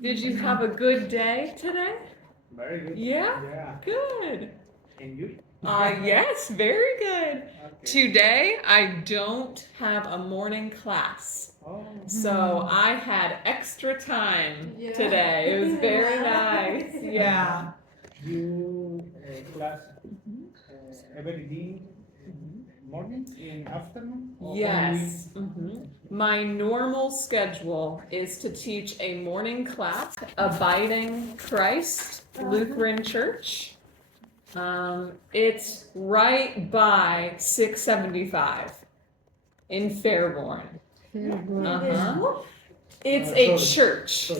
Did you have a good day today? Very good. Yeah? Yeah. Good. And you? Yes, very good. Okay. Today, I don't have a morning class. Oh. So I had extra time today. It was very nice. Yeah. You class every day, morning and afternoon? Or Yes. My normal schedule is to teach a morning class, Abiding Christ Lutheran Church. It's right by 675 in Fairborn. Uh-huh. It's a church.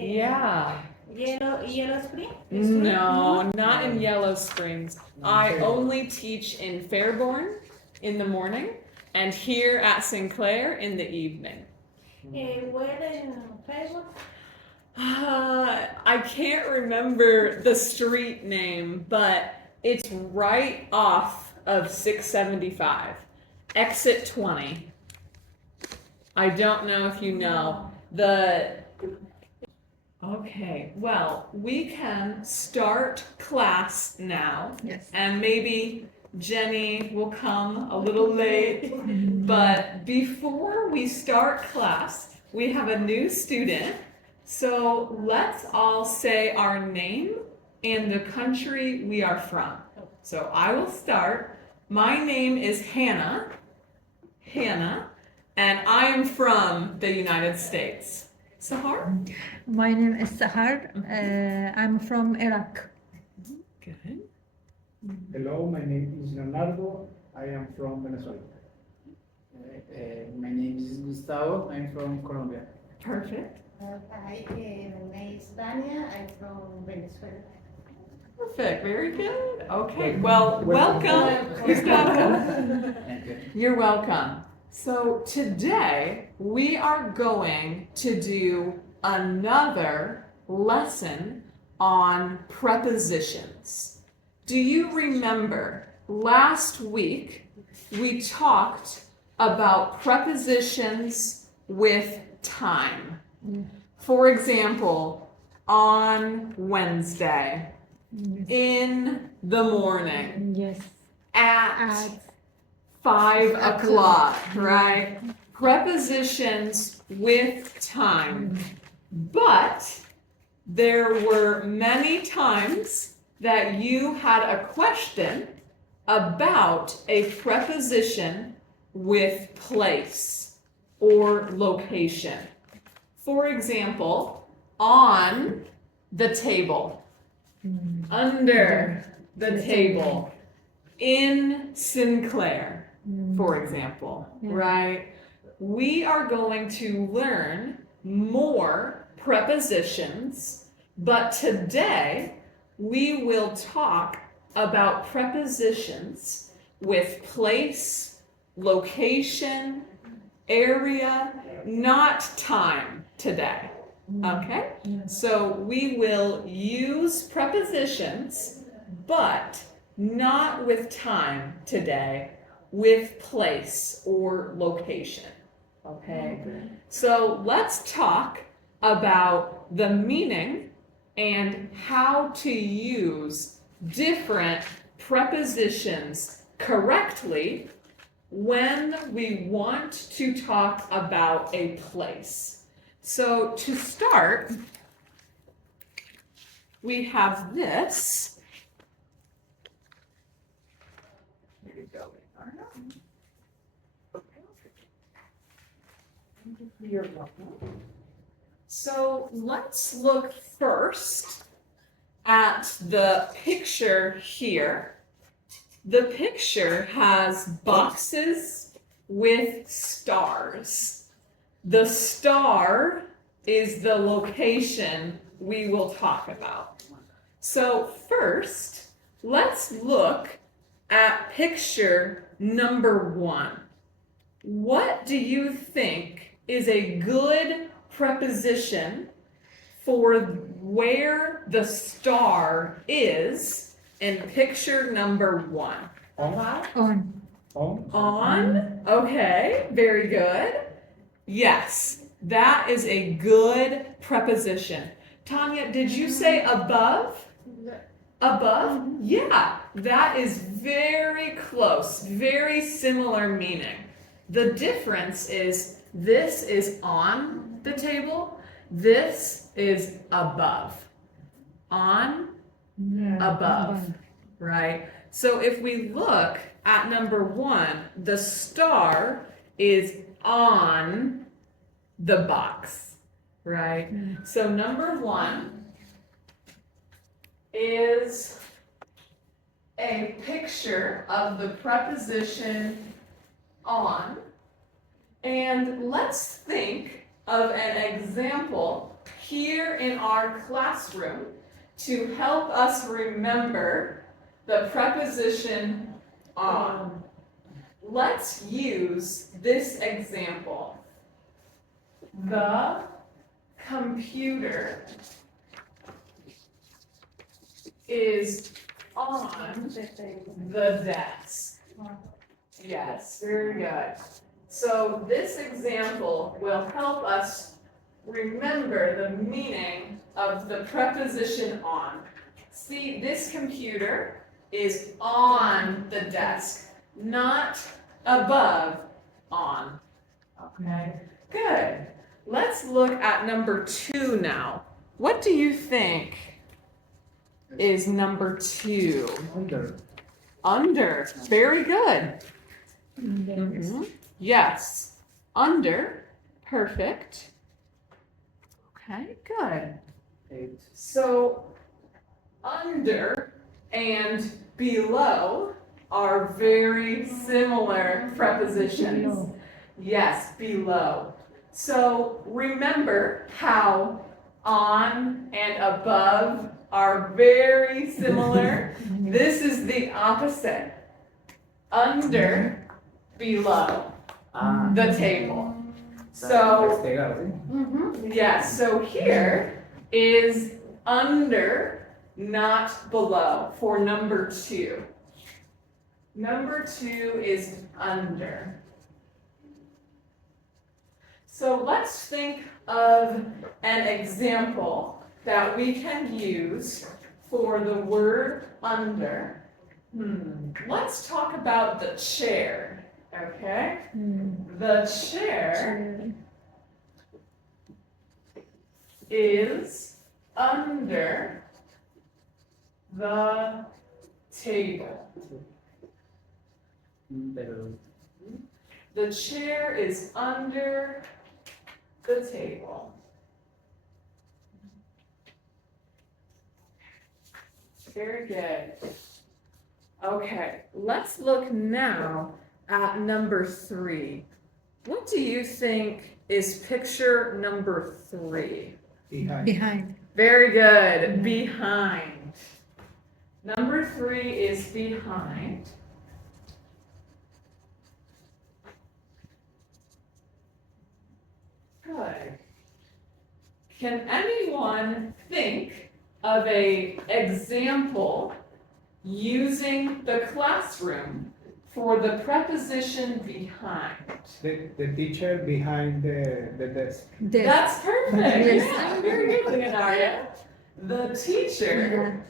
Yeah. Yellow Spring? No, not in Yellow Springs. I only teach in Fairborn in the morning and here at Sinclair in the evening. Where in Facebook? I can't remember the street name, but it's right off of 675, exit 20. I don't know if you know the. Okay, well, we can start class now. Yes. And maybe Jenny will come a little late. But before we start class, we have a new student. So let's all say our name and the country we are from. So I will start. My name is Hannah, and I am from the United States. Sahar? My name is Sahar. I'm from Iraq. Good. Hello, my name is Leonardo. I am from Venezuela. My name is Gustavo. I'm from Colombia. Perfect. Hi, my name is Dania. I'm from Venezuela. Perfect. Very good. Okay. Well, welcome, Gustavo. Thank you. You're welcome. So today we are going to do another lesson on prepositions. Do you remember last week we talked about prepositions with time? For example, on Wednesday, in the morning, Yes. at 5 o'clock, right? Prepositions with time. But there were many times that you had a question about a preposition with place or location. For example, on the table, under the table, in Sinclair, for example, right? We are going to learn more prepositions, but today we will talk about prepositions with place, location, area, not time today. Okay? So we will use prepositions, but not with time today, with place or location. Okay? So let's talk about the meaning and how to use different prepositions correctly when we want to talk about a place. So to start, we have this. Here you go. You're welcome. So let's look first at the picture here. The picture has boxes with stars. The star is the location we will talk about. So first, let's look at picture number 1. What do you think is a good preposition for where the star is in picture number 1? On. On. On? Okay, very good. Yes, That is a good preposition. Tanya, did you say above? Above? Yeah, that is very close, very similar meaning. The difference is this is on the table, this is above. On, above, right? So if we look at number 1, the star is on the box, right? So number 1 is a picture of the preposition on, and let's think of an example here in our classroom to help us remember the preposition on. Let's use this example. The computer is on the desk. Yes, very good. So this example will help us remember the meaning of the preposition on. See, this computer is on the desk, not above on. Okay, good. Let's look at number 2 now. What do you think is number 2? Under. Under. Very good. Mhm. Yes. Under. Perfect. Okay, good. 8. So under and below are very similar prepositions. Yes, below. So remember how on and above are very similar. This is the opposite. Under, below the table. So, yes, so here is under, not below for number 2. Number 2 is under. So let's think of an example that we can use for the word under. Let's talk about the chair, okay? The chair is under the table. The chair is under the table. Very good. Okay, let's look now at number 3. What do you think is picture number 3? Behind. Very good. Behind. Number 3 is behind. Good. Can anyone think of an example using the classroom for the preposition behind? The teacher behind the desk. That's perfect. Yes. Yeah, very good, Leonaria. The teacher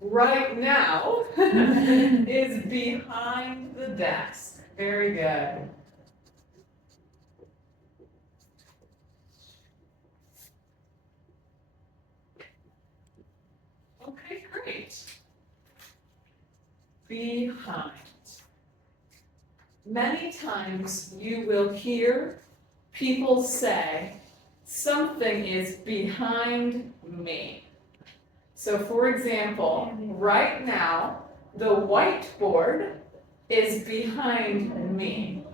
right now is behind the desk. Very good. Okay, great. Behind. Many times you will hear people say, something is behind me. So for example, right now, the whiteboard is behind me.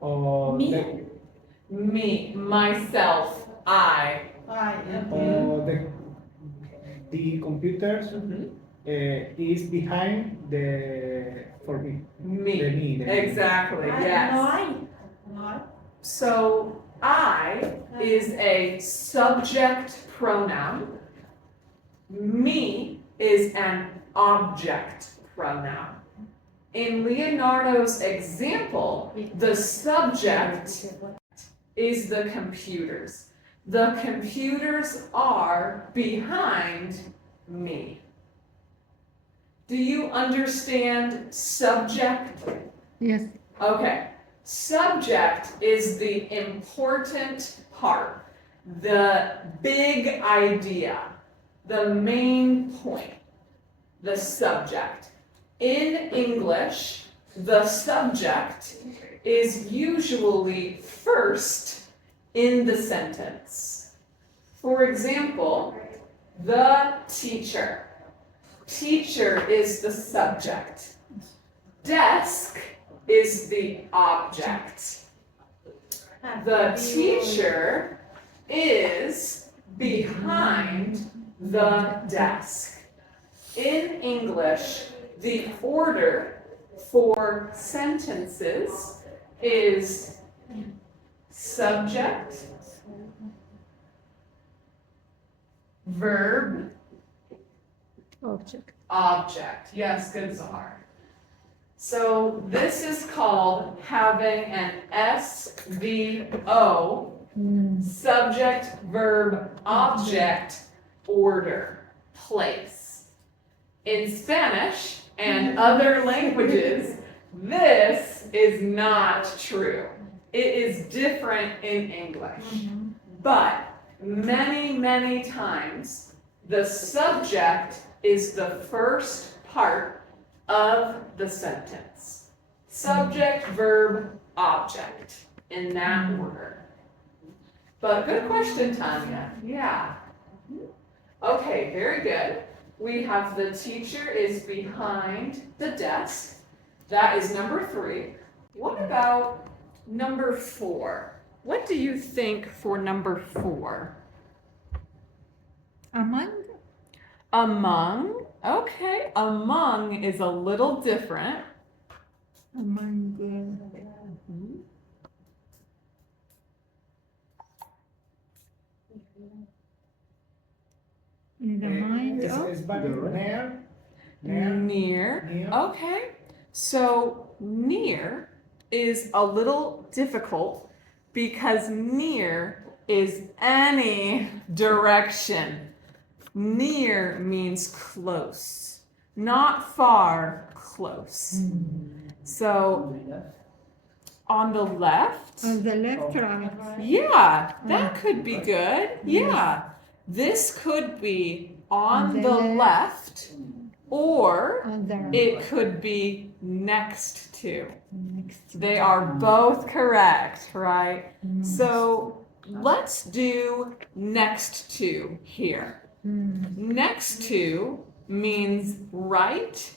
Or Me, myself, I. or the computers is behind for me. Me. The me. Exactly, yes. So I is a subject pronoun. Me is an object pronoun. In Leonardo's example, the subject is the computers. The computers are behind me. Do you understand subject? Yes. Okay. Subject is the important part, the big idea, the main point, the subject. In English, the subject is usually first in the sentence. For example, the teacher. Teacher is the subject. Desk is the object. The teacher is behind the desk. In English, the order for sentences is subject, verb, Object. object. Yes, good, Zahar. So this is called having an SVO, subject, verb, object, order, place. In Spanish and other languages, this is not true. It is different in English. But many, many times, the subject is the first part of the sentence. Subject, verb, object, in that order. But good question, Tanya. Yeah. Okay, very good. We have the teacher is behind the desk. That is number 3. What about number 4? What do you think for number 4? Among. Among. Okay, among is a little different. Among. In the mind of. Es near. Near. Okay, so near is a little difficult because near is any direction. Near means close, not far, close. So on the left, On the left, right. yeah, that could be good. Yeah, this could be on the left, or On the right. it could be next to. Next. They are both correct, right? So let's do next to here. Next to means right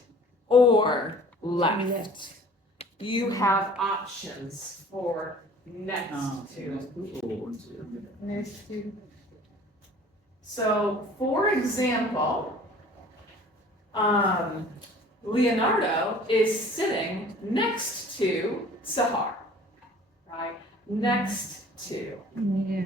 or left. You have options for next to. Next to. So, for example, Leonardo is sitting next to Sahar, right? Next to. Yeah.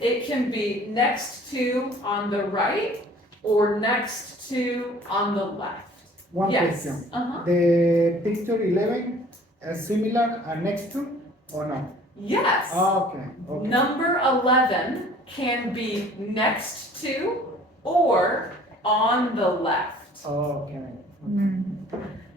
It can be next to on the right or next to on the left. One Yes. question. Uh-huh. The picture 11 is similar and next to or no? Yes. Okay. Okay. Number 11 can be next to or on the left. Okay.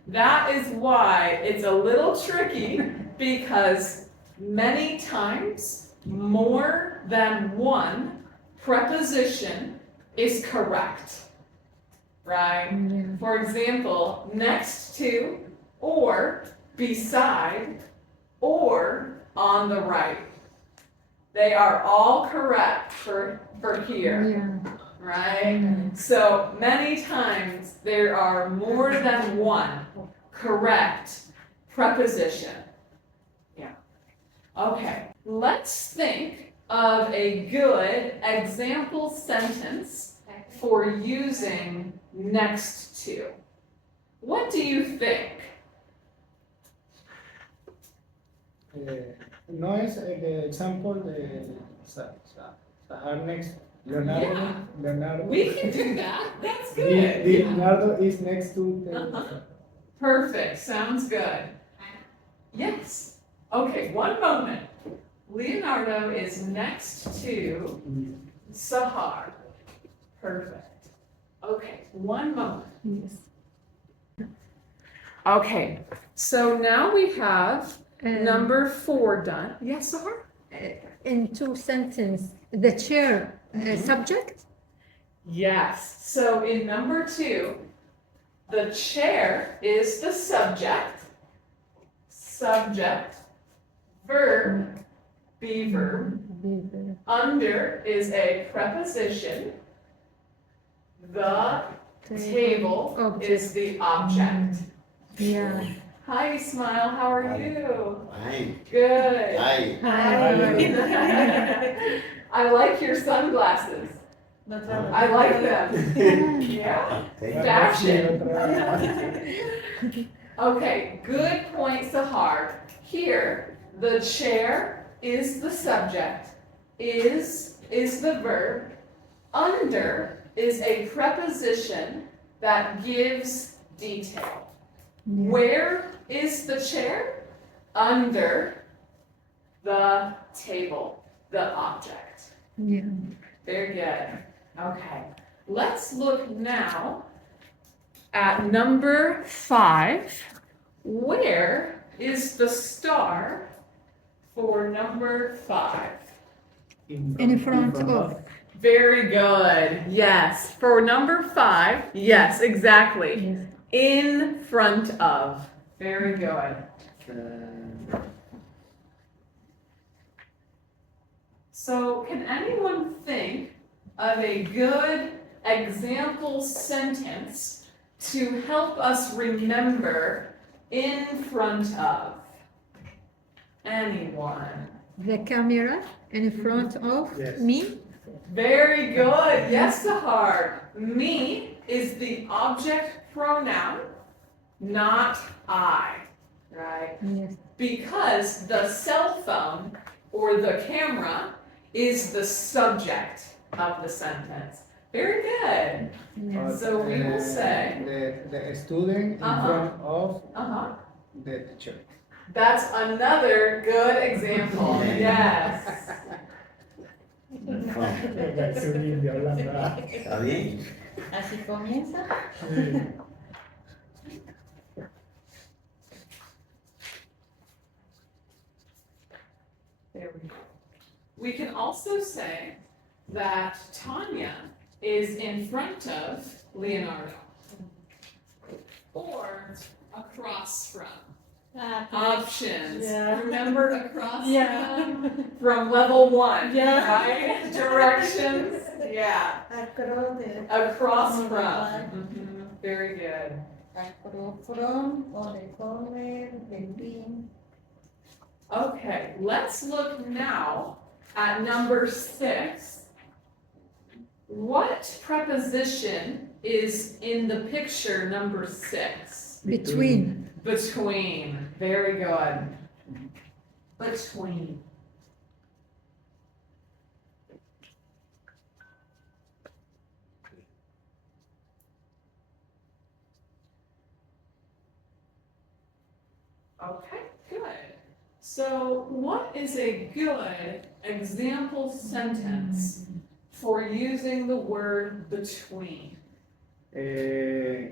That is why it's a little tricky because many times more than one preposition is correct, right? For example, next to, or beside, or on the right. They are all correct for here, Yeah. right? So many times there are more than one correct preposition. Yeah. Okay, let's think of a good example sentence for using next to. What do you think? No es el example de Sahar next. Leonardo. Yeah. Leonardo. We can do that. That's good. The Yeah. Leonardo is next to the. Uh-huh. Perfect. Sounds good. Yes. Okay, one moment. Leonardo is next to Sahar. Perfect. Okay, one moment. Yes. Okay, so now we have number 4 done. Yes, Sahar? In 2 sentences, the chair subject. Yes. So in number 2, the chair is the subject. Subject. Verb. Be verb. Under is a preposition. The table Object. is the object. Yeah. Hi, Smile. How are you? Hi. Good. Hi. I like your sunglasses. I like them. Yeah. Fashion. Okay, good point, Sahar. Here, the chair is the subject, is the verb, under is a preposition that gives detail. Where is the chair? Under the table, the object. Yeah. Very good. Okay, let's look now at number 5. Where is the star for number 5? In front of. Very good. Yes. For number 5, yes, exactly. Yes. In front of. Very good. So, can anyone think of a good example sentence to help us remember in front of? Anyone? The camera in front of Yes. me. Very good. Yes, Sahar. Me is the object pronoun, not I, right? Yes. Because the cell phone or the camera is the subject of the sentence. Very good. Yes. So we will say, the student in Uh-huh. front of uh-huh. the teacher. That's another good example. Yes. ¿Está bien? Así comienza. There we go. We can also say that Tanya is in front of Leonardo. Or across from. Options. Yeah. Remember across Yeah. from level 1, Yeah. right? Directions. Yeah. Across the. Across From from. the Mhm. Very good. Across from or the corner, between. Okay, let's look now at number 6. What preposition is in the picture number 6? Between. Between. Very good. Between. Okay, good. So, what is a good example sentence for using the word between? Yeah.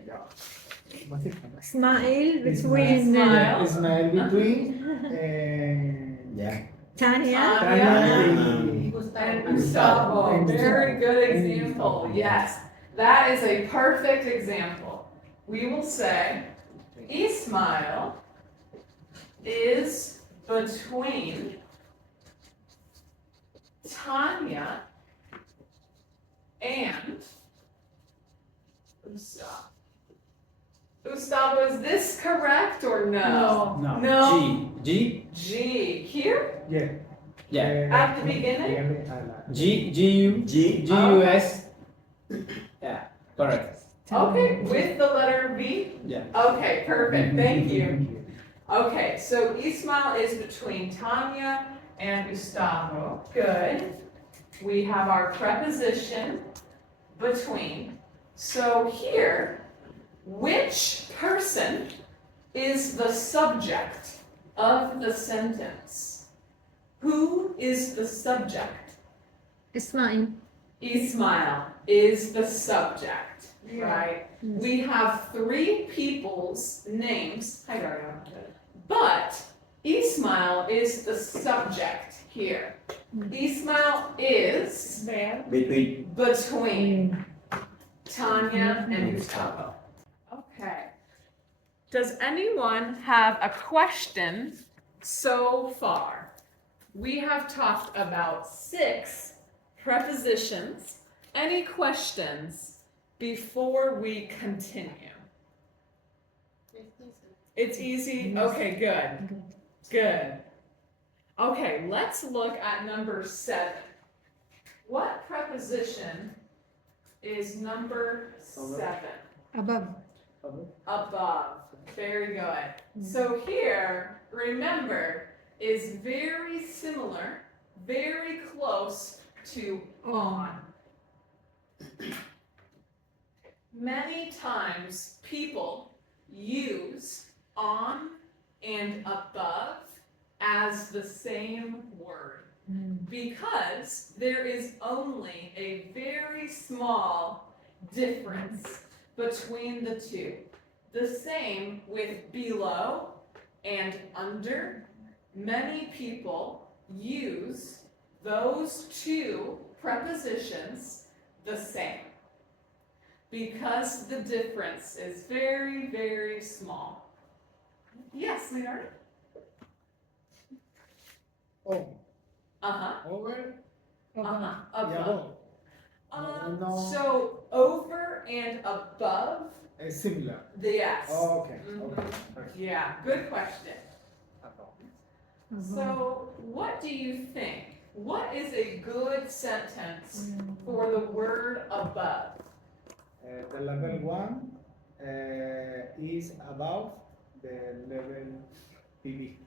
Smile between Smile. Smile between Yeah. Tanya. And Gustavo. Gustavo. Very good example. Yes, that is a perfect example. We will say, Ismail is between Tanya and Gustavo. Gustavo, is this correct or no? No. No. G. G. Here? Yeah. Yeah. At the beginning? G-U-S. Yeah, correct. Okay, with the letter V? Yeah. Okay, perfect. Thank you. Okay, so Ismail is between Tanya and Gustavo. Good. We have our preposition between. So here, which person is the subject of the sentence? Who is the subject? Ismail. Ismail is the subject, Yeah. right? We have three people's names. Hi, Dario. But Ismail is the subject here. Ismail is There. Between. between Tanya and Gustavo. Okay. Does anyone have a question so far? We have talked about 6 prepositions. Any questions before we continue? It's easy? Okay, good. Good. Okay, let's look at number 7. What preposition is number 7? Above. Above. Very good. So here, remember, is very similar, very close to on. Many times people use on and above as the same word because there is only a very small difference between the two. The same with below and under. Many people use those 2 prepositions the same because the difference is very, very small. Yes, Leonardo? Oh, Uh-huh. over Uh-huh. y Above. above. No. So over and above, It's similar. yes. Oh, okay. Mhm. Okay. Perfect. Yeah, good question. Above. So what do you think? What is a good sentence for the word above? The level 1 is above the level PB.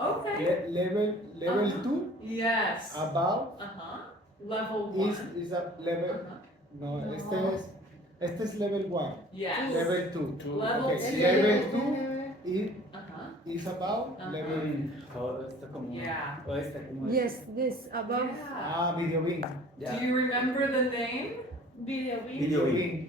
Okay. Level Uh-huh. 2 Yes. above Uh-huh. Level 1. is a level. Uh-huh. No, No. este es level 1. Yes. Level 2. Level Okay. 2. Level 2 Uh-huh. is above Uh-huh. level. O está como. Yeah. O está como. Yes, this above. Yeah. Video beam. Ya. Do you remember the name? Video. Video beam.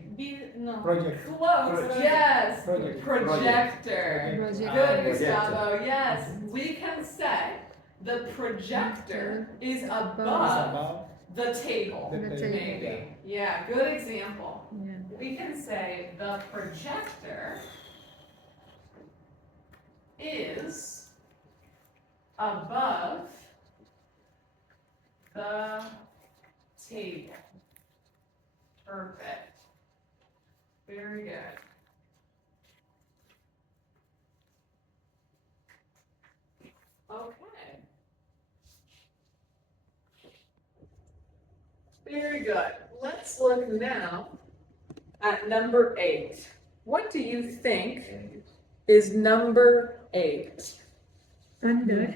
No. Project. Close. Project. Yes. Project. Projector. Project. Good, Projector. Gustavo. Yes. We can say the projector is Is above above the table. the The table. Maybe. Yeah, good example. Yeah. We can say the projector is above the table. Perfect. Very good. Okay. Very good. Let's look now at number 8. What do you think is number 8? Under.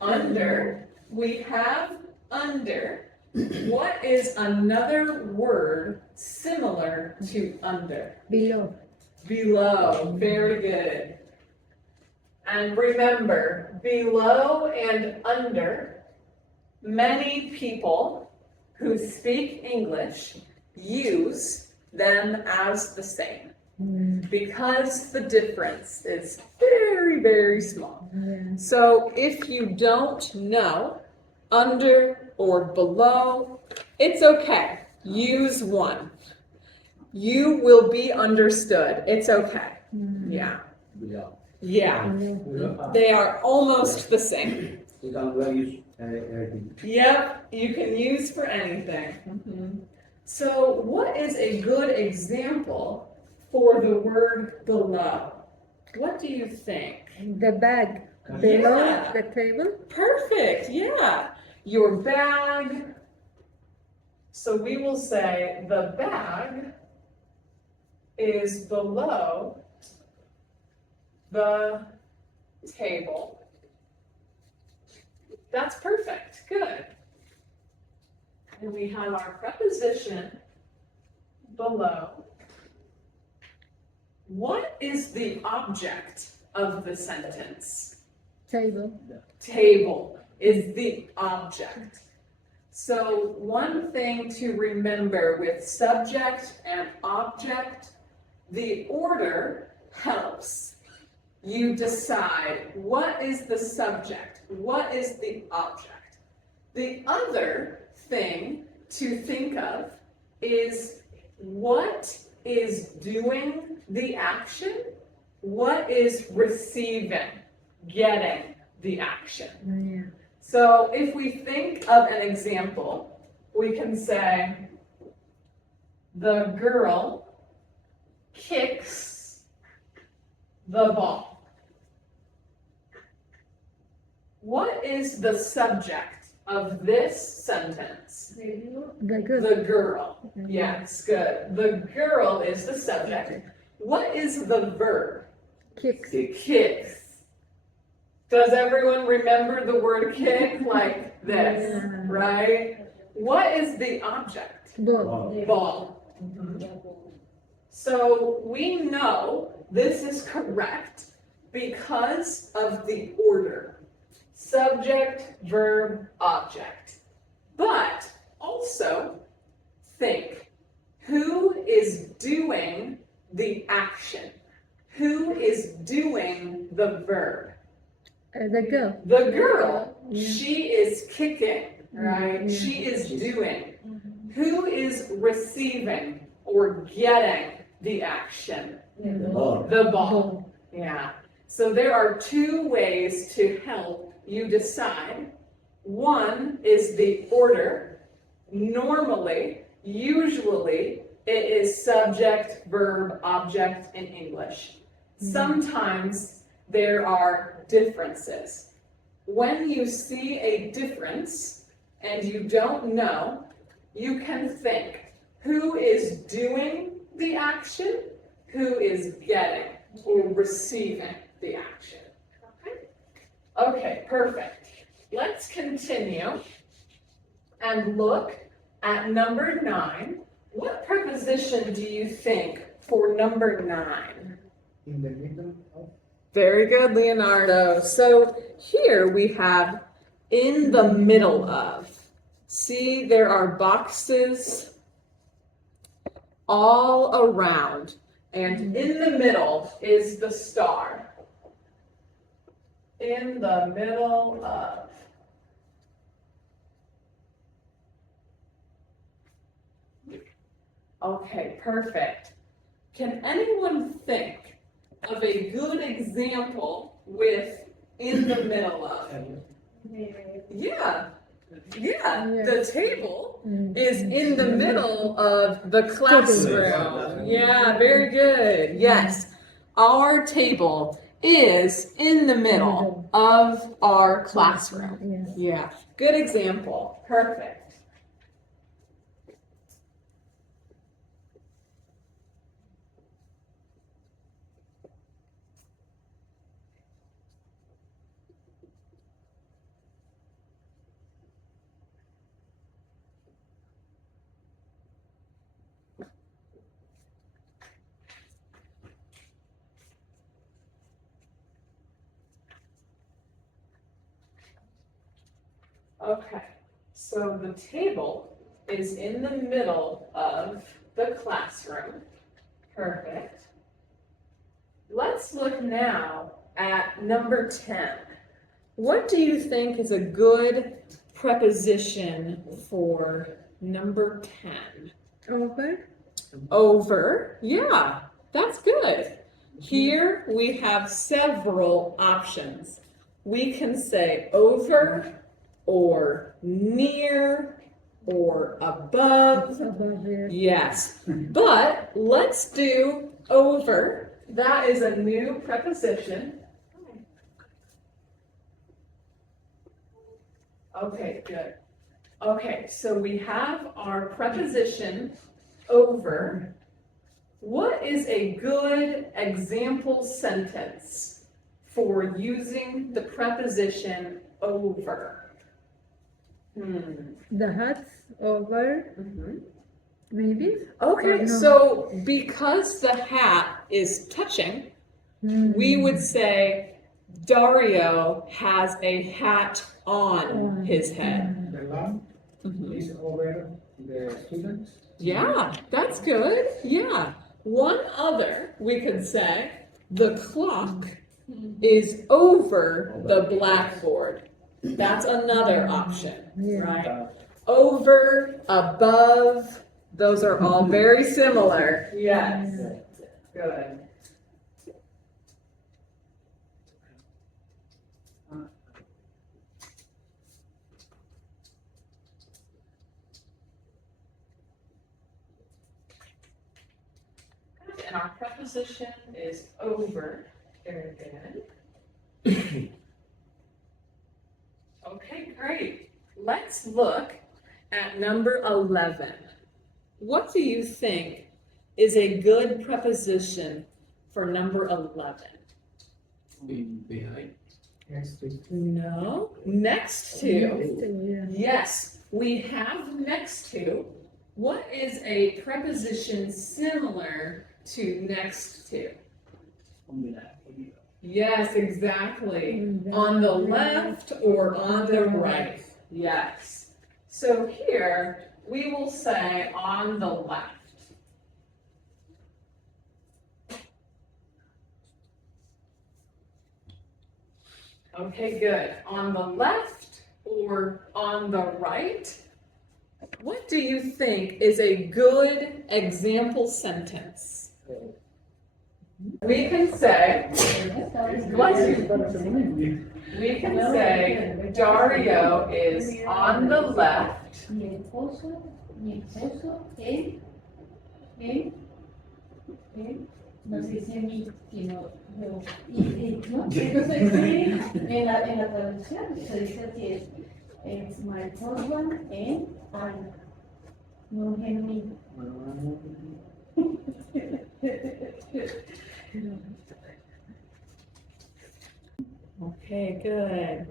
Under. We have under. What is another word similar to under? Below. Below. Very good. And remember, below and under, many people who speak English use them as the same because the difference is very, very small. Yeah. So if you don't know under or below, it's okay. Use one. You will be understood. It's okay. Yeah. Below. Yeah. Below. They are almost the same. You can use everything. Yep, you can use for anything. So what is a good example for the word below? What do you think? The bag. Below Yeah. the table. Perfect, yeah. Your bag. So we will say the bag is below the table. That's perfect, good. And we have our preposition below. What is the object of the sentence? Table. Table is the object. So one thing to remember with subject and object, the order helps you decide what is the subject, what is the object. The other thing to think of is what is doing the action, what is receiving, getting the action. Yeah. So if we think of an example, we can say, the girl kicks the ball. What is the subject of this sentence? The good. The girl. Yes, good. The girl is the subject. What is the verb? Kicks. Kicks. Does everyone remember the word kick like this, Yeah. right? What is the object? Ball. Ball. So we know this is correct because of the order. Subject, verb, object. But also think, who is doing the action? Who is doing the verb? The girl. The girl, Yeah. she is kicking, right? Yeah. She is doing. Who is receiving or getting the action? Ball. The ball. Yeah. So there are two ways to help you decide. One is the order. Normally, usually, it is subject, verb, object in English. Sometimes there are differences. When you see a difference and you don't know, you can think, who is doing the action? Who is getting or receiving the action? Okay, perfect. Let's continue and look at number 9. What preposition do you think for number 9? In the middle of. Very good, Leonardo. So here we have in the middle of. See, there are boxes all around, and in the middle is the star. In the middle of. Okay, perfect. Can anyone think of a good example with in the middle of? Yeah. Yeah, the table is in the middle of the classroom. Yeah, very good. Yes, our table is in the middle of our classroom. Yes. Yeah, good example. Perfect. Okay, so the table is in the middle of the classroom. Perfect. Let's look now at number 10. What do you think is a good preposition for number 10? Over. Over. Yeah, that's good. Here we have several options. We can say over, or near, or above. Above here. Yes, but let's do over. That is a new preposition. Okay, good. Okay, so we have our preposition over. What is a good example sentence for using the preposition over? The hats over. Maybe. Okay, No. so because the hat is touching, we would say Dario has a hat on his head. The lamp Mhm. is over the students. Yeah, that's good. Yeah. One other, we could say, the clock is over the blackboard. That's another option, right? Over, above, those are all very similar. Yes. Good. And our preposition is over. Very good. Okay, great. Let's look at number 11. What do you think is a good preposition for number 11? Behind. Next to. No, next to. Yes, we have next to. What is a preposition similar to next to? Yes, exactly. On the left or on the right. Yes. So here we will say on the left. Okay, good. On the left or on the right? What do you think is a good example sentence? We can say, bless you. We can say Dario is on the left. Mi esposo, no se dice mi, sino yo. ¿No? Entonces, en la traducción se dice así, es my husband and I. No es mi. Okay, good.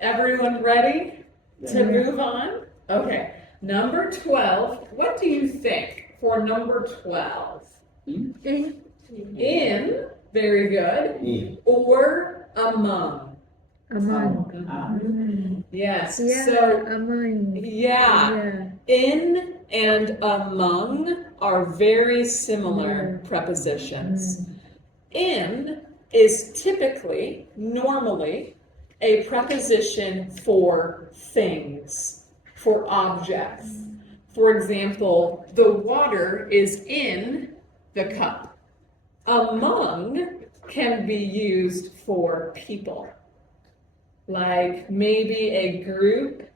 Everyone ready to move on? Okay, number 12. What do you think for number 12? In, very good. In. Or among. Among. Yes. Yeah, So, among. yeah, in and among are very similar prepositions. In is typically, normally, a preposition for things, for objects. For example, the water is in the cup. Among can be used for people. Like maybe a group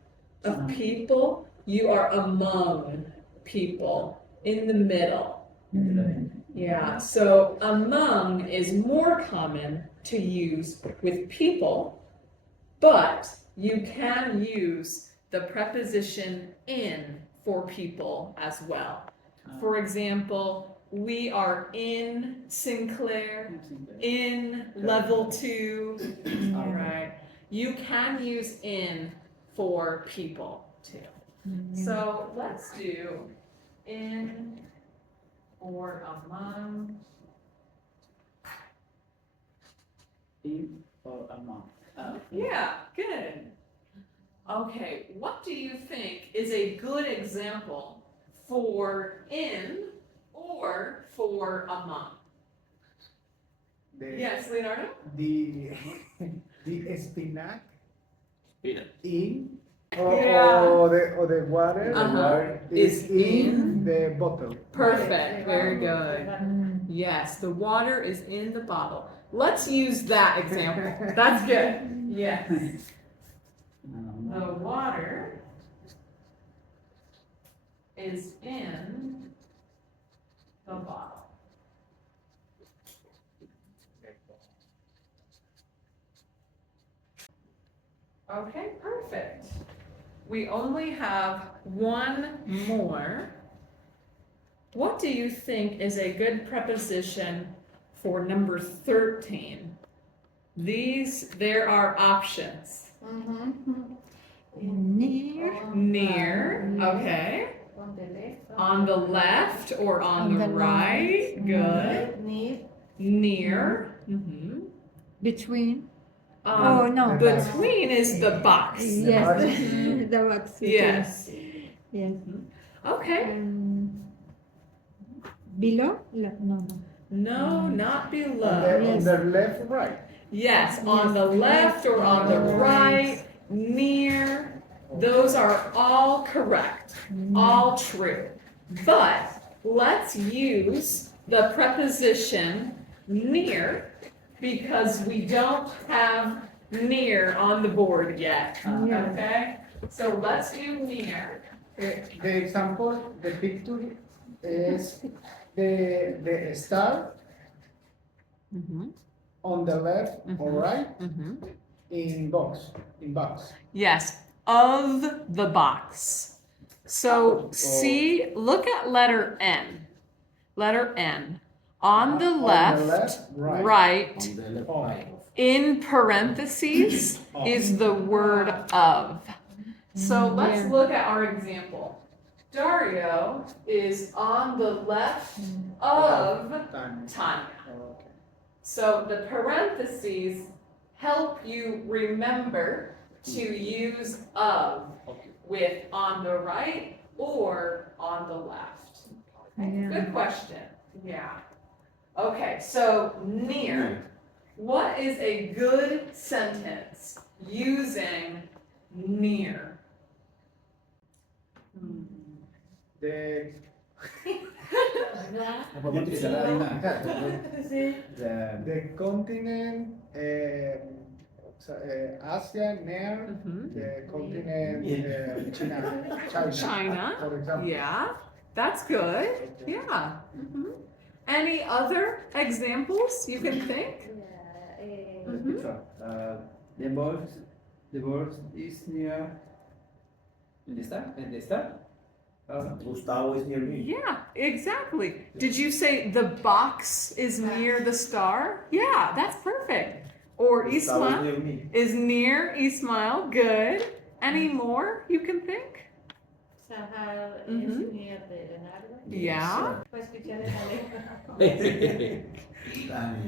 of people, you are among people, in the middle. Yeah, so among is more common to use with people, but you can use the preposition in for people as well. For example, we are in Sinclair, in level 2, all right. You can use in for people too. So let's do in or among. In or among. Yeah, good. Okay, what do you think is a good example for in or for among? Yes, Leonardo? The spinach Peanut. in Yeah. or the water Uh-huh. is Is in the bottle. Perfect, very good. Yes, the water is in the bottle. Let's use that example. That's good. Yes. The water is in the bottle. Okay, perfect. We only have one more. What do you think is a good preposition for number 13? There are options. Near. Near, okay. On the left. On the left or on the right? Good. Near. Near. Mhm. Between. Um, Oh, no. Between is the box. Yes. The box. between. Yes. Yes. Okay. Below? No, no. No, not On below. the, Yes. on the left, right. Yes, on the left or on the right, near, those are all correct, all true. But let's use the preposition near because we don't have near on the board yet. Yeah. Okay? So let's do near. The example, the picture is the star on the left or right in box. Yes, of the box. So see, look at letter N. Letter N. On the left, right, On the left Oh. side. in parentheses is the word of. So let's Yeah. look at our example. Dario is on the left of Tanya. Okay. So the parentheses help you remember to use of with on the right or on the left. Yeah. Good question. Yeah. Okay, so near. What is a good sentence using near? The No podemos utilizar la dinámica. The- the continent, Asia, near the continent, China. China. For example. Yeah, that's good. Yeah. Any other examples you can think? Picture. The board is near the star. Gustavo is near me. Yeah, exactly. Did you say the box is near the star? Yeah, that's perfect. Or Gustavo is Ismail near me. is near Ismail. Good. Any more you can think? Sahara Mhm. es near de Leonardo. Yeah. Para escuchar el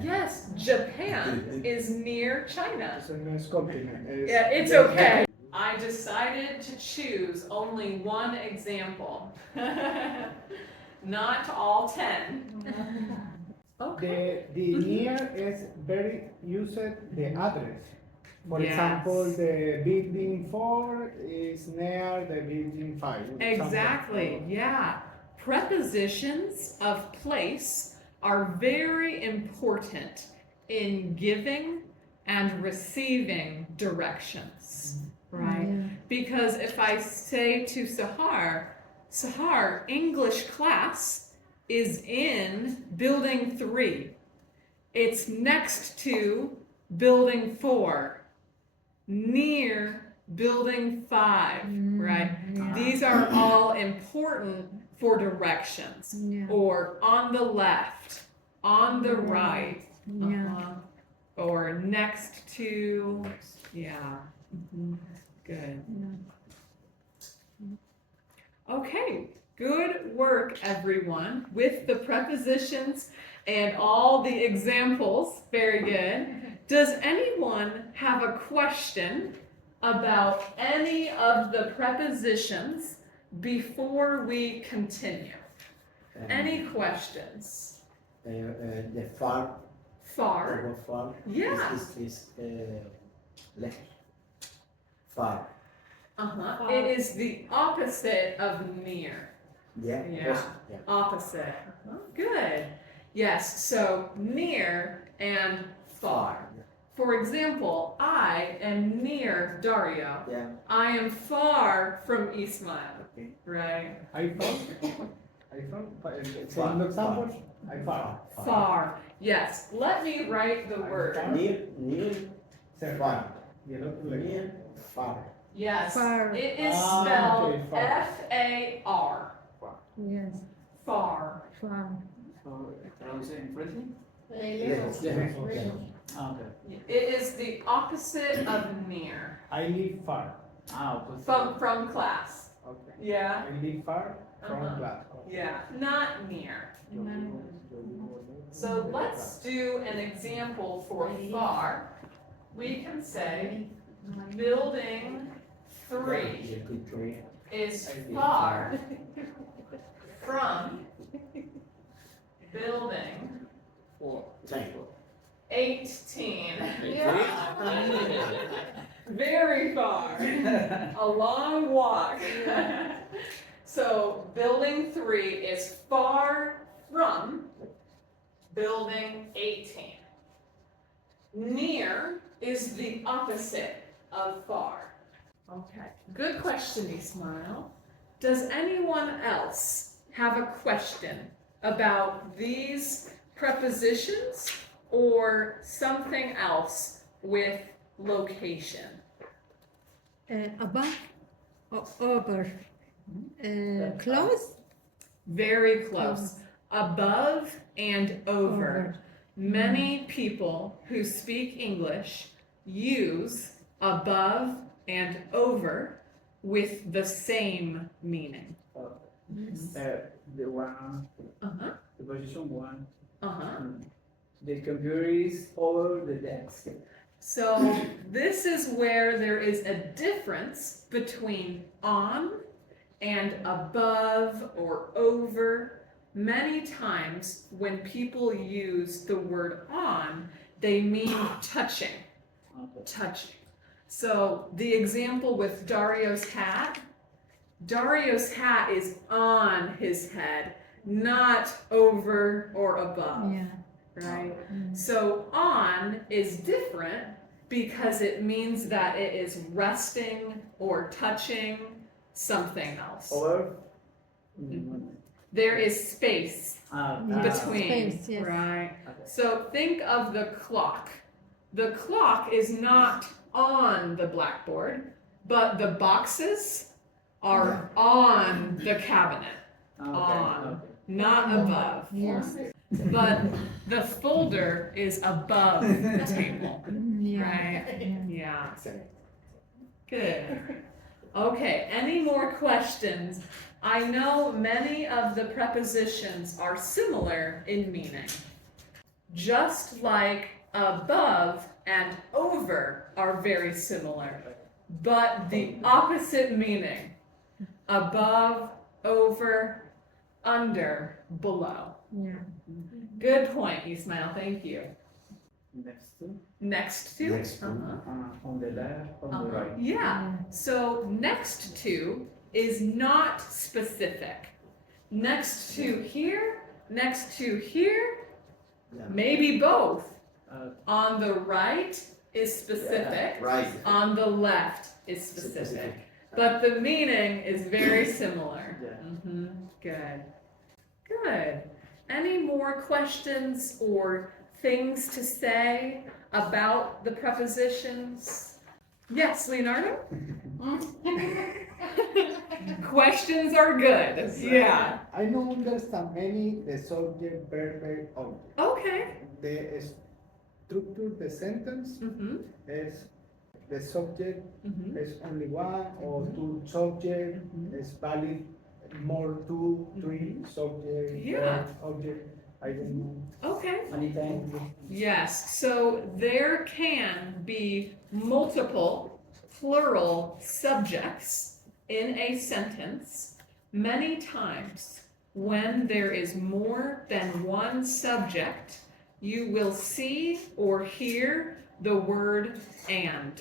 Yes, Japan is near China. It's a nice continent. Yeah, it's okay. I decided to choose only one example. Not all 10. Okay. The near is very used the address. For Yes. example, the building 4 is near the building 5. Exactly, yeah. Prepositions of place are very important in giving and receiving directions, right? Yeah. Because if I say to Sahar, English class is in building 3. It's next to building 4, near building 5, right? Yeah. These are all important for directions. Yeah. Or on the left, on the right, Yeah. or next to, yeah. Good. Okay, good work, everyone, with the prepositions and all the examples. Very good. Does anyone have a question about any of the prepositions before we continue? Any questions? The far. Far? The far. Yeah. Is left. Far. It is the opposite of near. Yeah. Yeah. Yeah. Opposite. Good. Yes, so near and far. For example, I am near Dario. Yeah. I am far from Ismail. Okay. Right? I found, Far. example, I found. Far. Yes. Let me write the word. Near. Far. Near. Far. Yes. Far. It is Ah, spelled okay, far. F-A-R. Yes. Far. Far. Traduce en francés. Lejos. Lejos. Okay. It is the opposite of near. I live far. Pues. From class. Okay. Yeah. I live far from Uh-huh. class. Yeah. Not near. So let's do an example for far. We can say building 3 is far from building 18. Very far. A long walk. So building 3 is far from building 18. Near is the opposite of far. Okay, good question, Ismail. Does anyone else have a question about these prepositions or something else with location? Above or over. Close. Very close. Above and over. Many people who speak English use above and over with the same meaning. The one, Uh-huh. the position 1. Uh-huh. The computer is over the desk. So this is where there is a difference between on and above or over. Many times when people use the word on, they mean touching. Touching. So the example with Dario's hat is on his head, not over or above. Yeah. Right? So on is different because it means that it is resting or touching something else. Over. There is space between, Space, yes. right? So think of the clock. The clock is not on the blackboard, but the boxes are on the cabinet, on, not above. Yes. But the folder is above the table, Yeah. right? Yeah. Good. Okay, any more questions? I know many of the prepositions are similar in meaning. Just like above and over are very similar, but the opposite meaning. Above, over, under, below. Yeah. Good point, Ismail, thank you. Next to. Next to? Next to. On the left, on the right. Yeah, so next to is not specific. Next to here, maybe both. On the right is specific, Right. on the left is specific. But the meaning is very similar. Yeah. Good. Good. Any more questions or things to say about the prepositions? Yes, Leonardo? Questions are good. Yeah. I don't understand many the subject, verb, object. Okay. The structure, the sentence is the subject is only one or two subject is valid more 2, 3 subject, Yeah. verb, object. I don't know. Okay. Anytime. Yes, so there can be multiple plural subjects in a sentence many times. When there is more than one subject, you will see or hear the word and.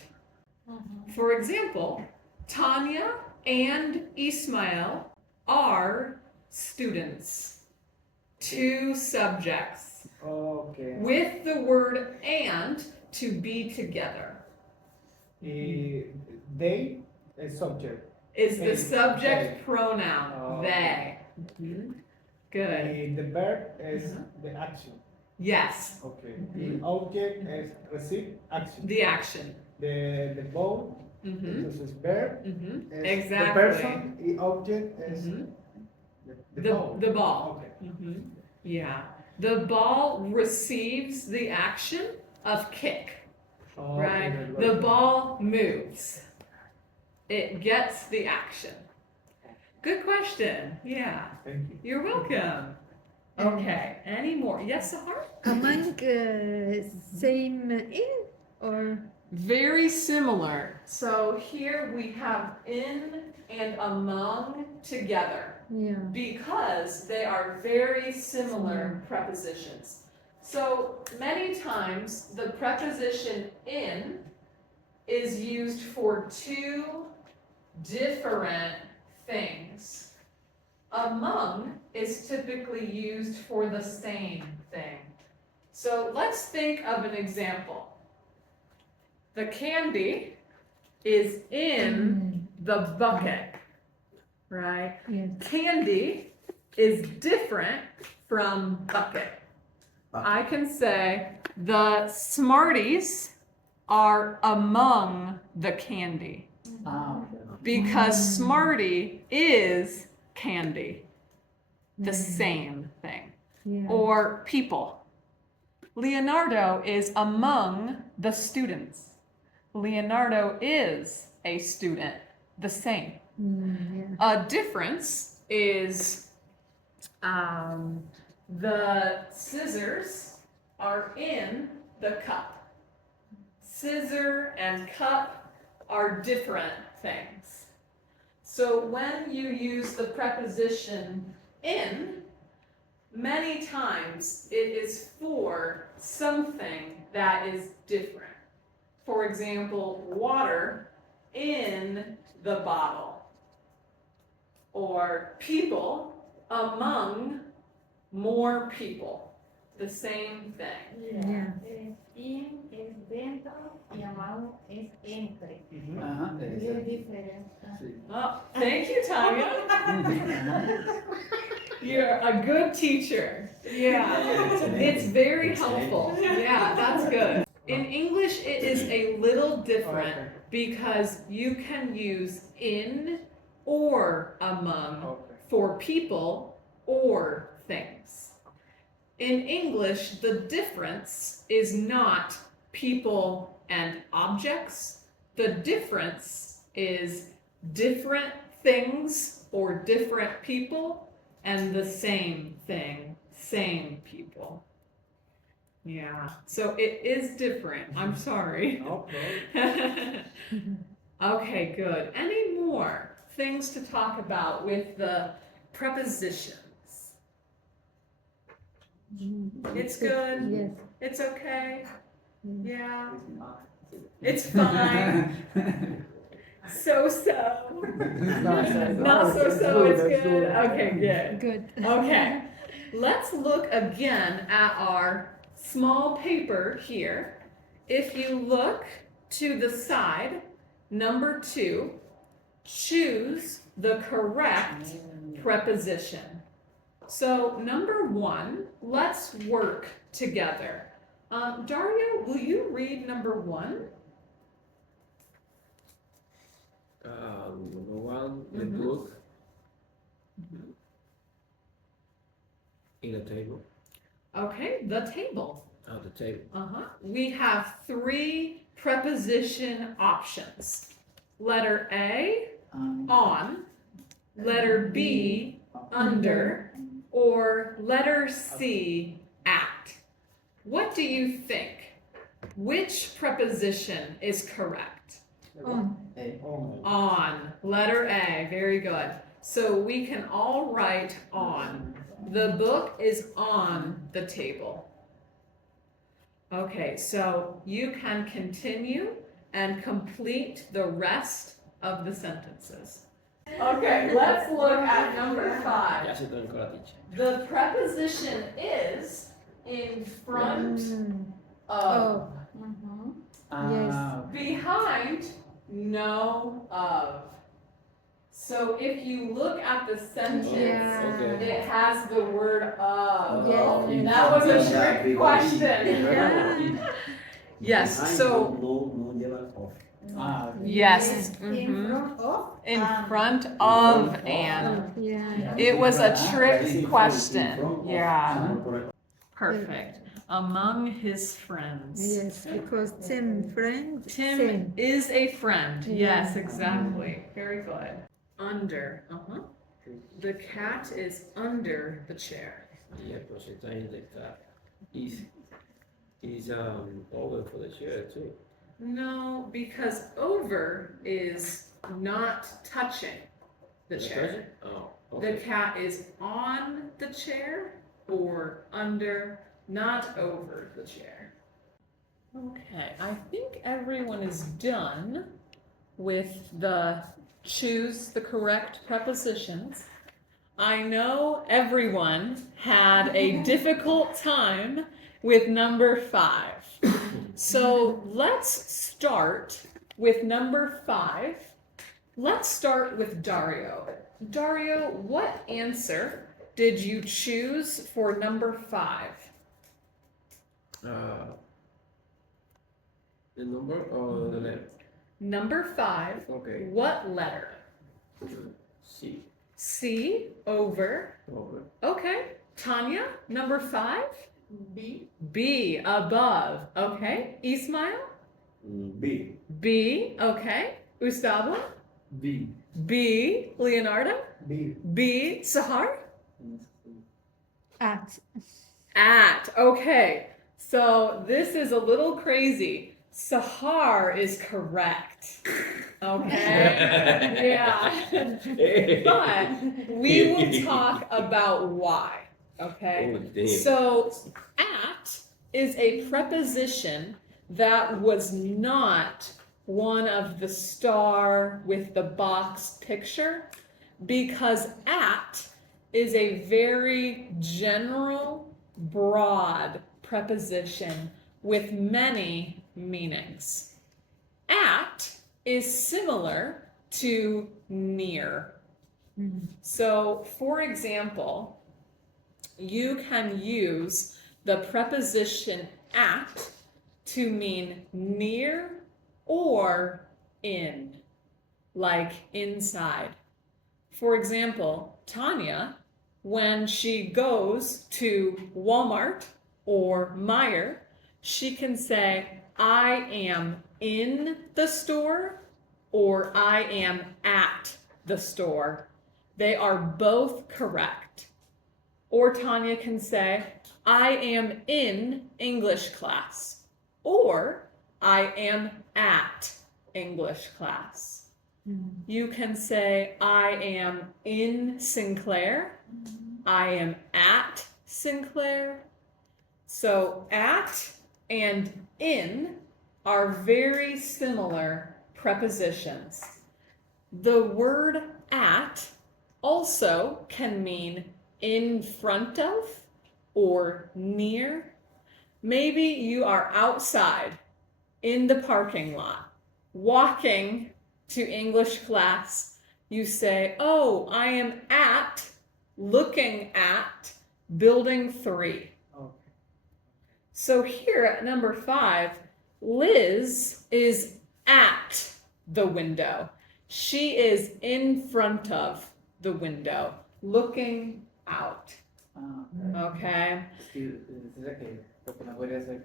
For example, Tanya and Ismail are students. 2 subjects. Okay. With the word and to be together. They is subject. Is the They. subject pronoun, Oh, they. Good. The verb is the action. Yes, Okay. The object is receive action. the action. The boat this is verb. Is Exactly. The person, the object is the ball. The ball. Okay. Yeah. The ball receives the action of kick, Oh, right? okay, The ball moves. It gets the action. Good question. Yeah. Thank you. You're welcome. Okay, any more? Yes, Sahar? Among same in or Very similar. So here we have in and among together yeah. because they are very similar prepositions. So many times the preposition in is used for two different things. Among is typically used for the same thing. So let's think of an example. The candy is in the bucket, right? Yes. Candy is different from bucket. I can say the Smarties are among the candy because Smartie is candy, the same thing. Yeah. Or people. Leonardo is among the students. Leonardo is a student, the same. Yeah. A difference is the scissors are in the cup. Scissor and cup are different things. So when you use the preposition in, many times it is for something that is different. For example, water in the bottle. Or people among more people. The same thing. Yeah. In es dentro y amado es entre. Debe Es ser. diferente. Sí. Oh, thank you, Tanya. You're a good teacher. Yeah. It's very helpful. Yeah, that's good. In English, it is a little different because you can use in or among for people or things. In English, the difference is not people and objects. The difference is different things or different people and the same thing, same people. Yeah, so it is different. I'm sorry. No problem. Okay, good. Any more things to talk about with the prepositions? It's good. Yes. It's okay. Yeah, It's it's fine. So-so. Not so-so, it's good. Okay, good. Good. Okay, let's look again at our small paper here. If you look to the side, number 2, choose the correct preposition. So number 1, let's work together. Dario, will you read number 1? Number 1, the Mhm. book in the table. Okay, the table. Oh, the table. We have 3 preposition options. Letter A, on, letter B, under, or letter C, at. What do you think? Which preposition is correct? On. On, letter A, very good. So we can all write on. The book is on the table. Okay, so you can continue and complete the rest of the sentences. Okay, let's look at number 5. Ya se trancó la teacher. The preposition is in front of, behind, no of. So if you look at the sentence, Yeah. Okay. it has the word of. Yes. That was a trick question. Yeah. Yes, so, No lleva off. yes. In Mhm. front of. In and. front of and. Yeah. It was a trick question. Yeah. Perfect. Among his friends. Yes, because Tim friend. Tim same. is a friend. Yes, Yeah. exactly. Very good. Under. The cat is under the chair. Yeah, percentage like that is over for the chair too. No, because over is not touching the chair. Oh, The okay. cat is on the chair or under, not over the chair. Okay, I think everyone is done with the choose the correct prepositions. I know everyone had a difficult time with number 5. So let's start with number 5. Let's start with Dario. Dario, what answer did you choose for number 5? The number or the letter? Number 5. Okay. What letter? C. C, over. Over. Okay. Tanya, number 5? B. B, above. Okay. Ismail? B. B, okay. Gustavo? B. B, Leonardo? B. B, Sahar? At. At, okay. So this is a little crazy. Sahar is correct. Okay? Yeah. But we will talk about why. Okay? Oh, damn. So at is a preposition that was not one of the star with the box picture, because at is a very general, broad preposition with many meanings. At is similar to near. So, for example, you can use the preposition at to mean near or in, like inside. For example, Tanya, when she goes to Walmart or Meijer, she can say, I am in the store or I am at the store. They are both correct. Or Tanya can say, I am in English class or I am at English class. You can say, I am in Sinclair. I am at Sinclair. So at and in are very similar prepositions. The word at also can mean in front of or near. Maybe you are outside in the parking lot, walking to English class. You say, oh, I am at, looking at, building 3. Okay. So here at number 5, Liz is at the window. She is in front of the window, looking out. Okay? Sí, es que lo que no podría ser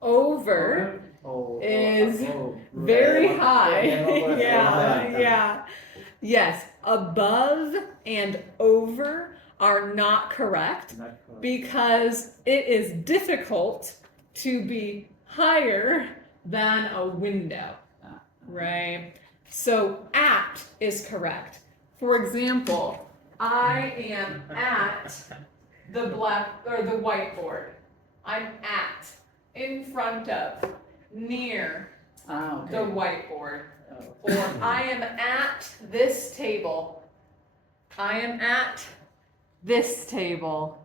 Over is very high. Yeah. Yes, above and over are not correct because it is difficult to be higher than a window, right? So at is correct. For example, I am at the whiteboard. I'm at, in front of, near the whiteboard. Or I am at this table. I am at this table.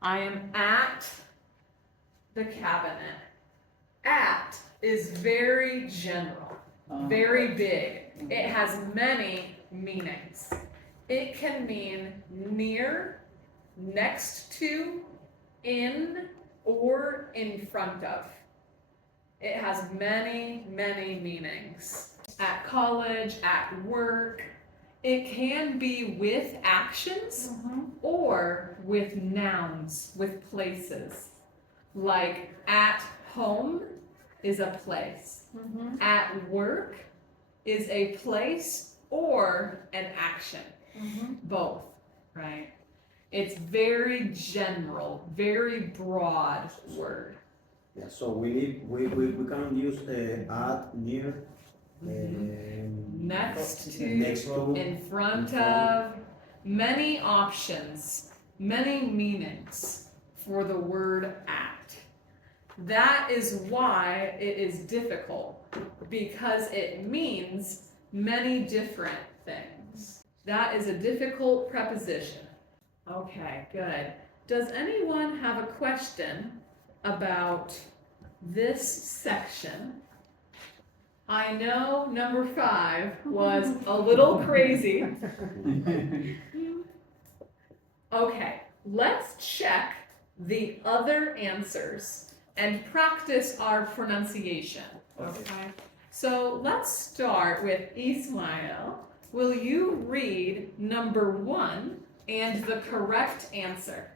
I am at the cabinet. At is very general, very big. It has many meanings. It can mean near, next to, in, or in front of. It has many, many meanings. At college, at work, it can be with actions or with nouns, with places. Like at home is a place. At work is a place or an action. Both. right? It's very general, very broad word. Yeah, so we can use at, near, Next to, next to, in front of, many options, many meanings for the word at. That is why it is difficult, because it means many different things. That is a difficult preposition. Okay, good. Does anyone have a question about this section? I know number 5 was a little crazy. Okay, let's check the other answers and practice our pronunciation. Okay. So let's start with Ismail. Will you read number 1 and the correct answer?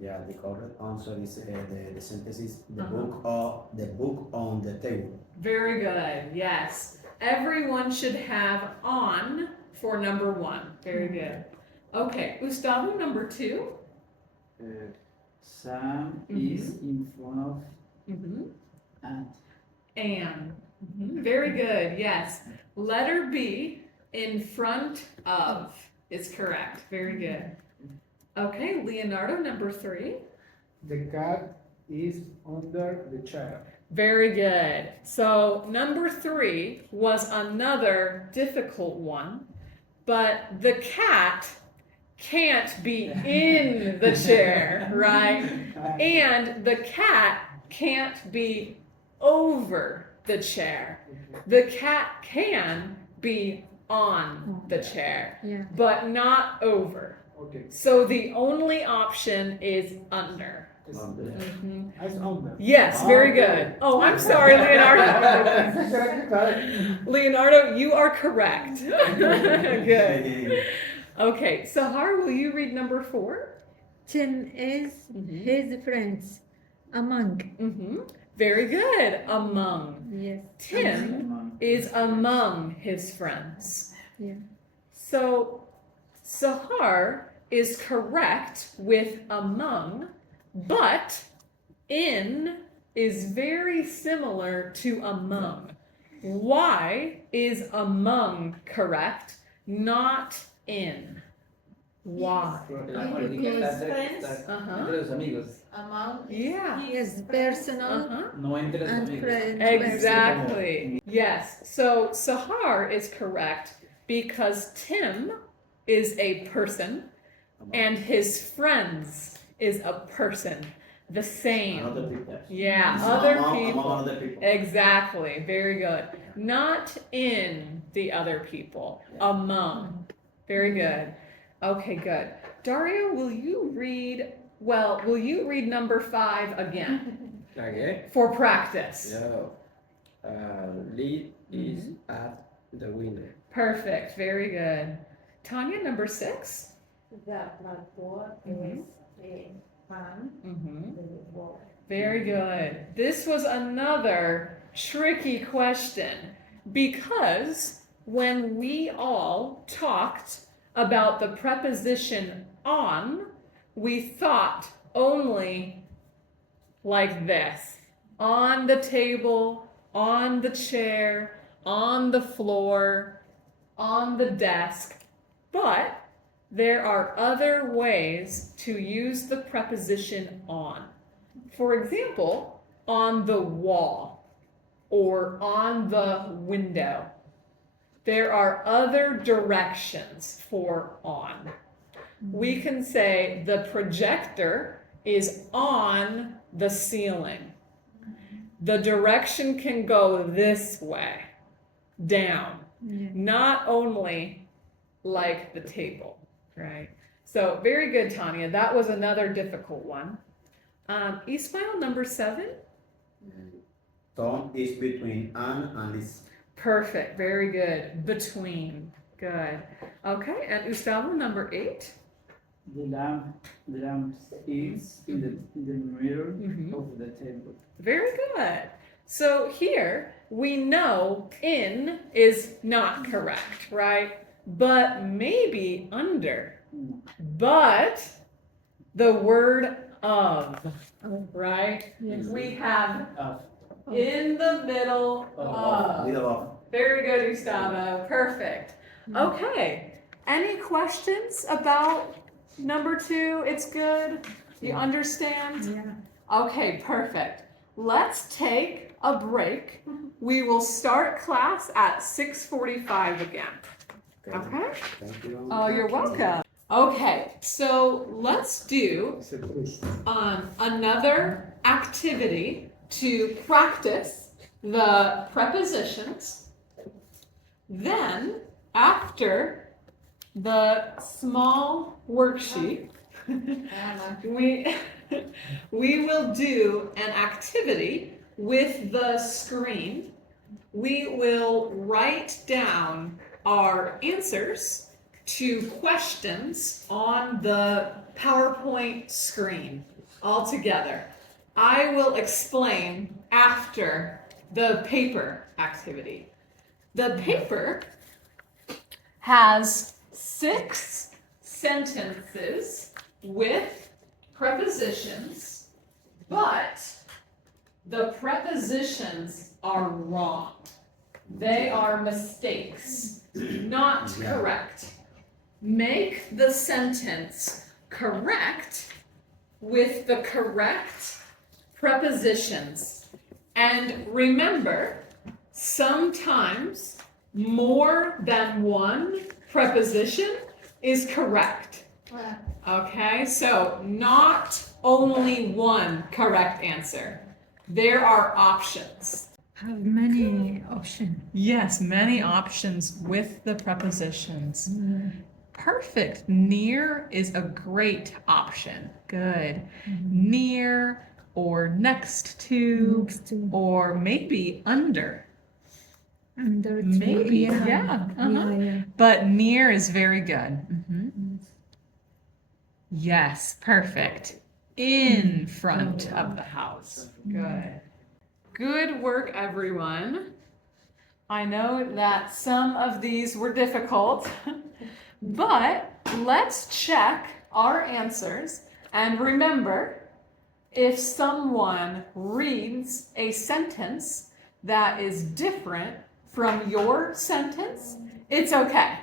Yeah, the correct answer is the sentence is the book on the table. Very good, yes. Everyone should have on for number 1. Very good. Okay, Gustavo, number 2. Sam is in front of and. Very good, yes. Letter B, in front of, is correct. Very good. Okay, Leonardo, number 3. The cat is under the chair. Very good. So number 3 was another difficult one, but the cat can't be in the chair, right? And the cat can't be over the chair. The cat can be on the chair, but not over. Okay. So the only option is under. That's under. Yes, very good. Oh, I'm sorry, Leonardo. Leonardo, you are correct. Good. Okay, Sahar, will you read number 4? Tim is his friends among. Very good. Among. Yes. Tim is among his friends. Yeah. So Sahar is correct with among, but in is very similar to among. Why is among correct, not in? Why? Entre los amigos. Among Yeah. Yes, personal No entre los and amigos. friends. Exactly. Yes. So Sahar is correct because Tim is a person and his friends is a person. The same. Other people. Yeah, Among- other among people. other people. Exactly. Very good. Not in the other people. Among. Very good. Okay, good. Dario, will you read number 5 again Okay. for practice? So, Lee is at the window. Perfect. Very good. Tanya, number 6. the blackboard is pan, the wall. Very good. This was another tricky question because when we all talked about the preposition on, we thought only like this: on the table, on the chair, on the floor, on the desk. But there are other ways to use the preposition on. For example, on the wall or on the window. There are other directions for on. We can say the projector is on the ceiling. The direction can go this way, down, not only like the table, right? So very good, Tanya. That was another difficult one. Ismail, number 7. Tom is between Anne and Liz. Perfect. Very good. Between. Good. Okay. And Gustavo, number 8. The lamp is in the mirror of the table. Very good. So here we know in is not correct, right? But maybe under but the word of, right? Yes. We have Of. in the middle of. Middle of. Very good, Gustavo. Perfect. Okay. Any questions about number 2? It's good? You understand? Yeah. Okay, perfect. Let's take a break. We will start class at 6:45 again. Okay? Thank you. Oh, you're welcome. Okay, so let's do another activity to practice the prepositions. Then, after the small worksheet, we will do an activity with the screen. We will write down our answers to questions on the PowerPoint screen all together. I will explain after the paper activity. The paper has 6 sentences with prepositions, but the prepositions are wrong. They are mistakes, not correct. Make the sentence correct with the correct prepositions. And remember, sometimes more than one preposition is correct. Okay, so not only one correct answer. There are options. Have many options. Yes, many options with the prepositions. Perfect. Near is a great option. Good. Near or next to, Next to. or maybe under. Under to. Maybe, yeah. Yeah. But near is very good. Yes, perfect. In front of the house. Good. Good work, everyone. I know that some of these were difficult, but let's check our answers. And remember, if someone reads a sentence that is different from your sentence, it's okay.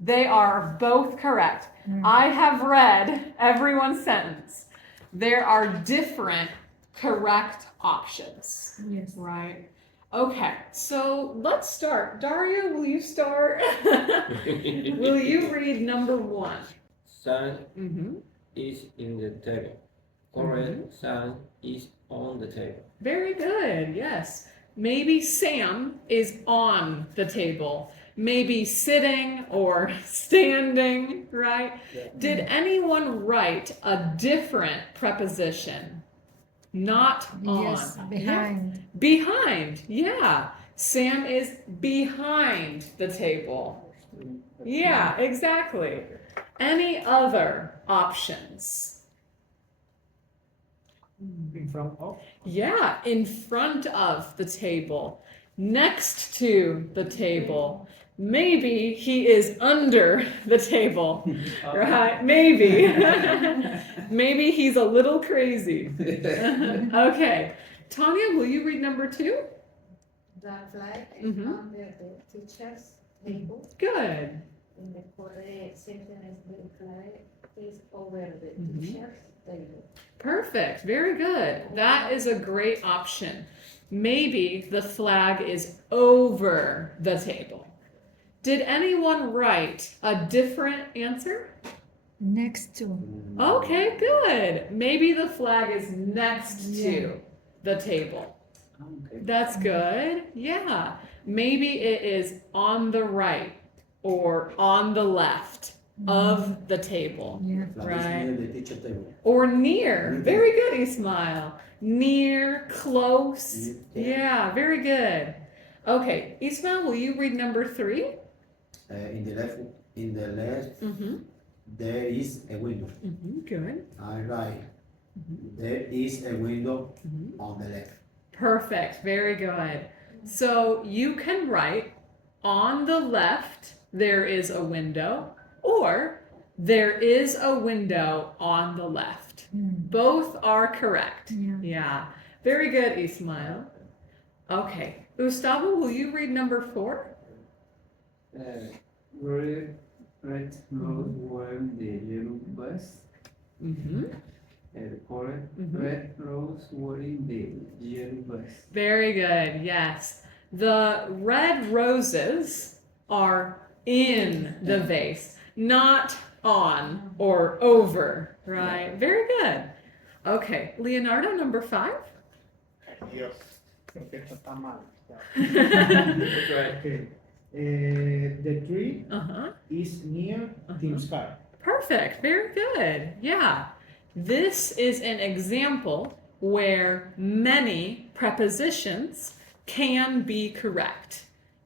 They are both correct. I have read everyone's sentence. There are different correct options. Yes. Right? Okay, so let's start. Daria, will you start? Will you read number 1? Sun Mm-hmm. is in the table. Correct. Sun is on the table. Very good, yes. Maybe Sam is on the table. Maybe sitting or standing, right? Did anyone write a different preposition? Not on. Yes, Yeah. behind. Behind, yeah. Sam is behind the table. Yeah, exactly. Any other options? In front of. Yeah, in front of the table, next to the table. Maybe he is under the table, right? Maybe. Maybe he's a little crazy. Okay. Tanya, will you read number 2? The flag is Mhm. under the teacher's table. Good. In the correct sentence, the flag is over the Mhm. teacher's table. Perfect. Very good. That is a great option. Maybe the flag is over the table. Did anyone write a different answer? Next to. Okay, good. Maybe the flag is next to the table. Okay. That's good. Yeah. Maybe it is on the right or on the left of the table. Yeah. Right. Near the teacher table. Or near. Very good, Ismail. Near, close. Yeah, very good. Okay, Ismail, will you read number 3? In the left, Mm-hmm. there is a window. Good. All right. There is a window Mhm. on the left. Perfect. Very good. So you can write on the left there is a window, or There is a window on the left. Both are correct. Yeah. Very good, Ismail. Okay. Gustavo, will you read number 4? Red rose were the yellow bus. Mm-hmm. Correct. Red rose were in the yellow bus. Very good. Yes. The red roses are in the vase, not on or over, right? Very good. Okay. Leonardo, number 5? Dios, creo que esto está mal. That's right. Okay. The tree Uh-huh. is near Tim's car. Perfect. Very good. Yeah. This is an example where many prepositions can be correct,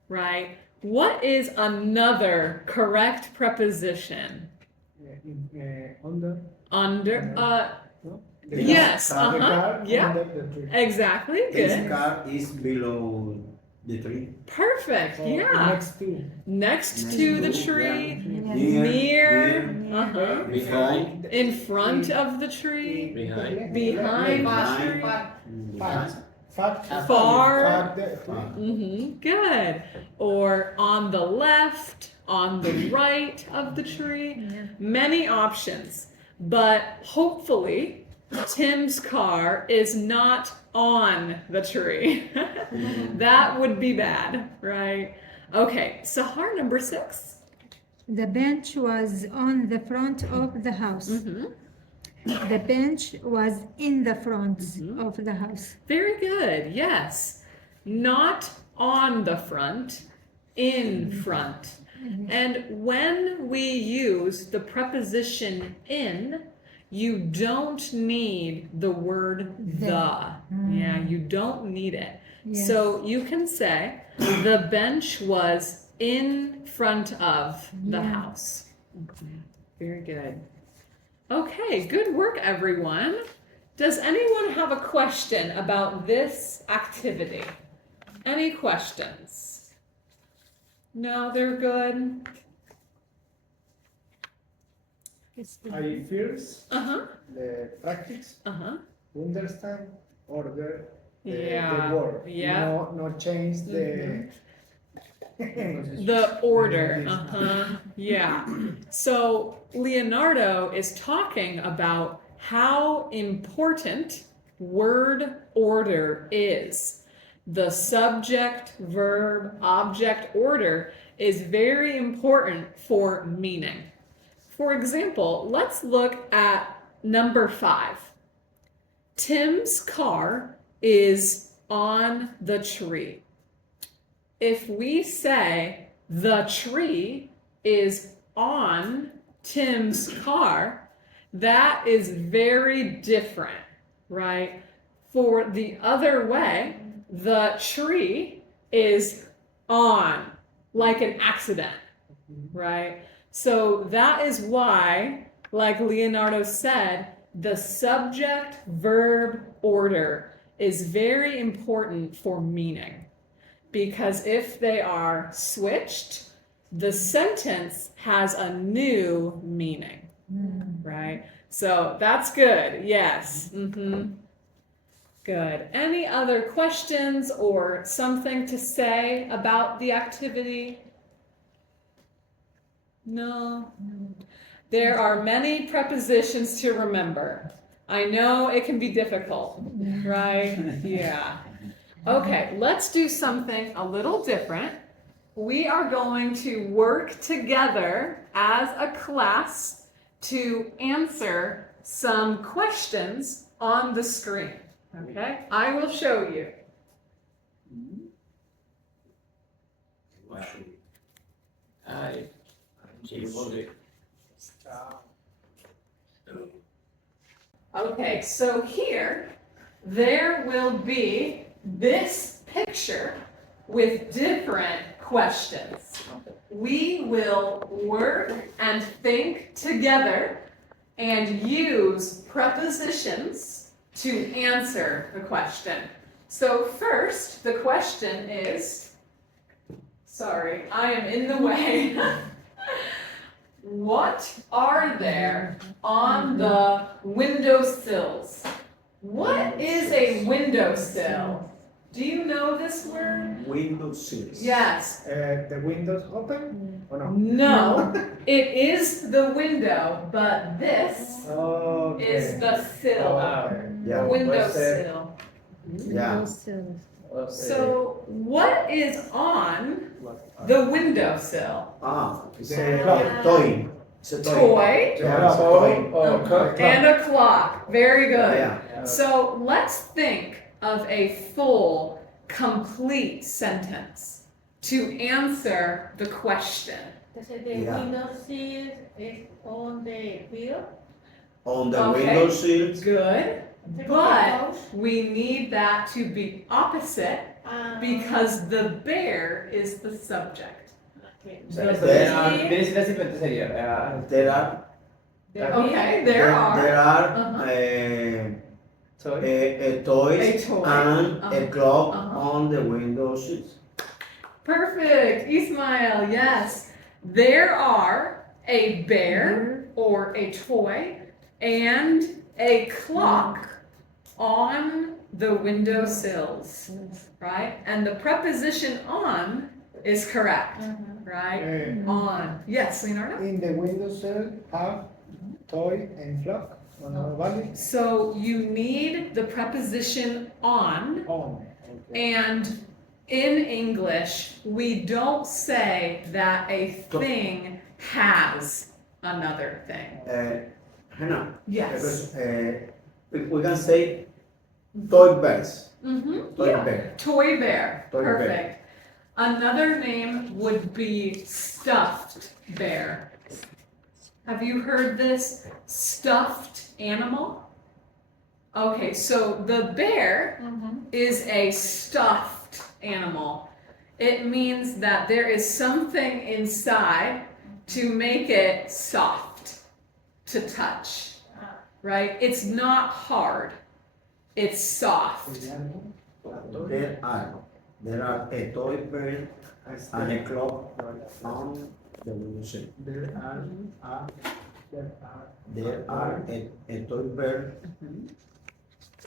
right? What is another correct preposition? Under. Under, No? yes, The uh-huh, car yeah. under the tree. exactly, This good. car is below the tree. Perfect, Or yeah. Next to. Next to the tree, Near. near, uh-huh. Behind. In front of the tree, Behind. behind the Behind. tree. Far. Far. Far. Good. Or on the left, on the right of the tree. Many options. But hopefully, Tim's car is not on the tree. That would be bad, right? Okay, Sahar, number 6. The bench was on the front of the house. The bench was in the front of the house. Very good, yes. Not on the front, in front. And when we use the preposition in, you don't need the word the. Yeah, you don't need it. Yes. So you can say, the bench was in front of the house. Very good. Okay, good work, everyone. Does anyone have a question about this activity? Any questions? No, they're good. I first Uh-huh, the practice, uh-huh. understand, order the Yeah, word. yeah. No change the. The order, uh-huh, yeah. So Leonardo is talking about how important word order is. The subject, verb, object order is very important for meaning. For example, let's look at number 5. Tim's car is on the tree. If we say the tree is on Tim's car, that is very different, right? For the other way, the tree is on, like an accident, right? So that is why, like Leonardo said, the subject verb order is very important for meaning. Because if they are switched, the sentence has a new meaning, right? So that's good, yes. Good. Any other questions or something to say about the activity? No? There are many prepositions to remember. I know it can be difficult, right? Yeah. Okay, let's do something a little different. We are going to work together as a class to answer some questions on the screen. Okay, I will show you. Okay, so here there will be this picture with different questions. We will work and think together and use prepositions to answer the question. So first, the question is, sorry, I am in the way. what are there on the windowsills? What is a windowsill? Do you know this word? Windows series. Yes. The windows open or no? No, it is the window, but this Okay. is the sill. Okay. Yeah. Windowsill. Yeah. So what is on the windowsill? It's The a clock. toy. It's a toy. Toy Yeah, Toy. or and a clock. Very good. Yeah. So let's think of a full, complete sentence to answer the question. Entonces, the Yeah. window sill is on the wheel. On the Okay. window series. Good. But we need that to be opposite because the bear is the subject. Okay. Simplemente sería. There are. Okay, there are. There are Uh-huh. Toy. a toys A toy. and Uh-huh. a clock Uh-huh. on the window seats. Perfect, Ismail, yes. There are a bear or a toy and a clock on the windowsills, right? And the preposition on is correct, right? On. Yes, Leonardo? In the windowsill have toy and clock. No valid. So you need the preposition on, On. Okay. and in English, we don't say that a thing has another thing. Hannah, Yes. because we can say toy bears. Mm-hmm. Toy Yeah. bear. Toy bear. Toy bear. Perfect. Another name would be stuffed bear. Have you heard this? Stuffed animal? Okay, so the bear is a stuffed animal. It means that there is something inside to make it soft to touch, right? It's not hard. It's soft. There are a toy bear and a clock on the window seat. There are a toy bear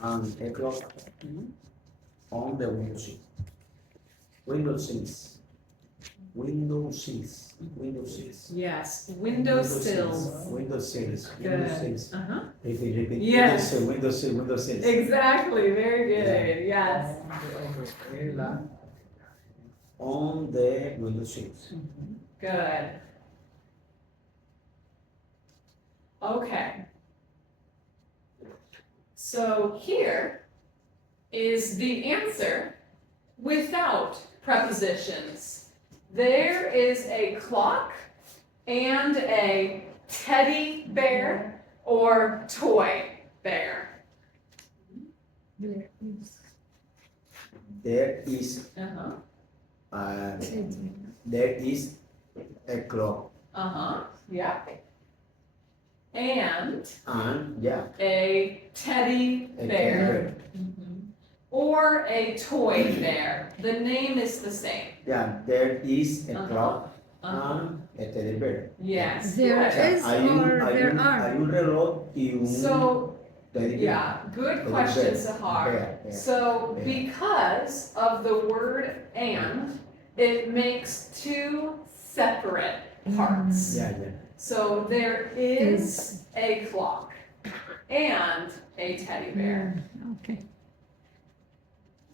and a clock on the window seat. Window seats. Window seats. Window seats. Yes, windowsills. Window sills. Good. Window sills. Uh-huh. Repeat. Yes. Window sill. Window sills. Exactly, very good. Yes. On the window seats. Good. Okay. So here is the answer without prepositions. There is a clock and a teddy bear or toy bear. There is Uh-huh. there is a clock Uh-huh. Yeah. And yeah, a teddy a bear. bear. Or a toy bear. The name is the same. Yeah, there is a Uh-huh. clock Uh-huh. and a teddy bear. Yes. There good. is or there are. Hay un reloj y un So, teddy bear. yeah, good Teddy question, bear. Sahar. Bear. So, Bear. because of the word and, it makes two separate parts. Yeah. So, there is a clock and a teddy bear. Okay.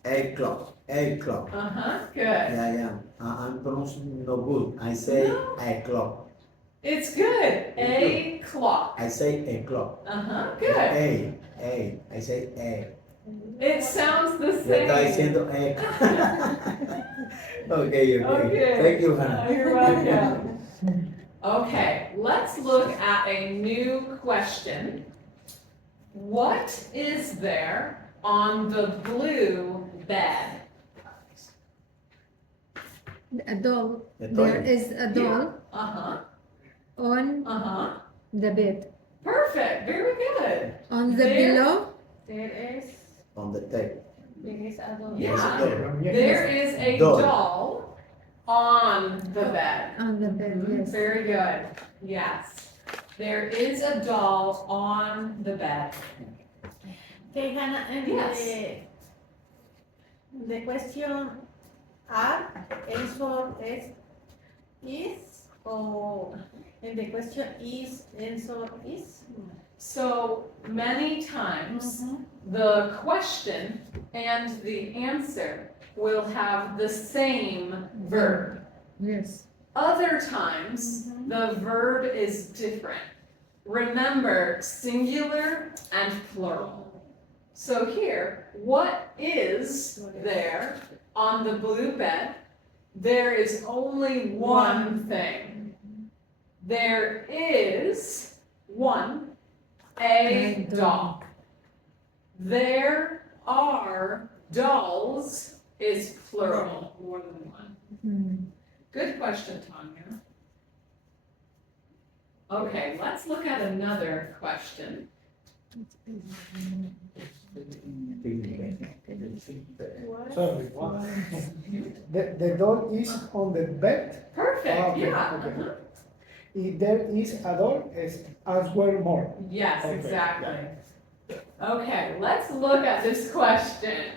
A clock. Uh-huh, good. Yeah. I'm pronouncing no good. I say No. a clock. It's good. A clock. I say a clock. Uh-huh, good. I say a. It sounds the Yo estaba same. diciendo a. Okay. Okay. Thank you, Hannah. You're welcome. Okay, let's look at a new question. What is there on the blue bed? A doll. A There toy. is a doll Uh-huh, on uh-huh. the bed. Perfect, very good. On the There- below, There is On the table. a dog. Yeah, Yes. there is a Doll. doll on the bed. on the bed, yes. Very good. Yes. There is a doll on the bed. Okay, Hannah, and Yes. the question are, answer is, or, and the question is, answer is? So many times the question and the answer will have the same verb. Yes. Other times the verb is different. Remember singular and plural. So here, what is there on the blue bed? There is only one thing. There is a doll. There are dolls is plural, more than one. Good question, Tanya. Okay, let's look at another question. Sorry, what? The doll is on the bed. Perfect, Okay, yeah. okay. uh-huh. If there is a doll, is answer more. Yes, Okay, exactly. Okay, let's look at this question.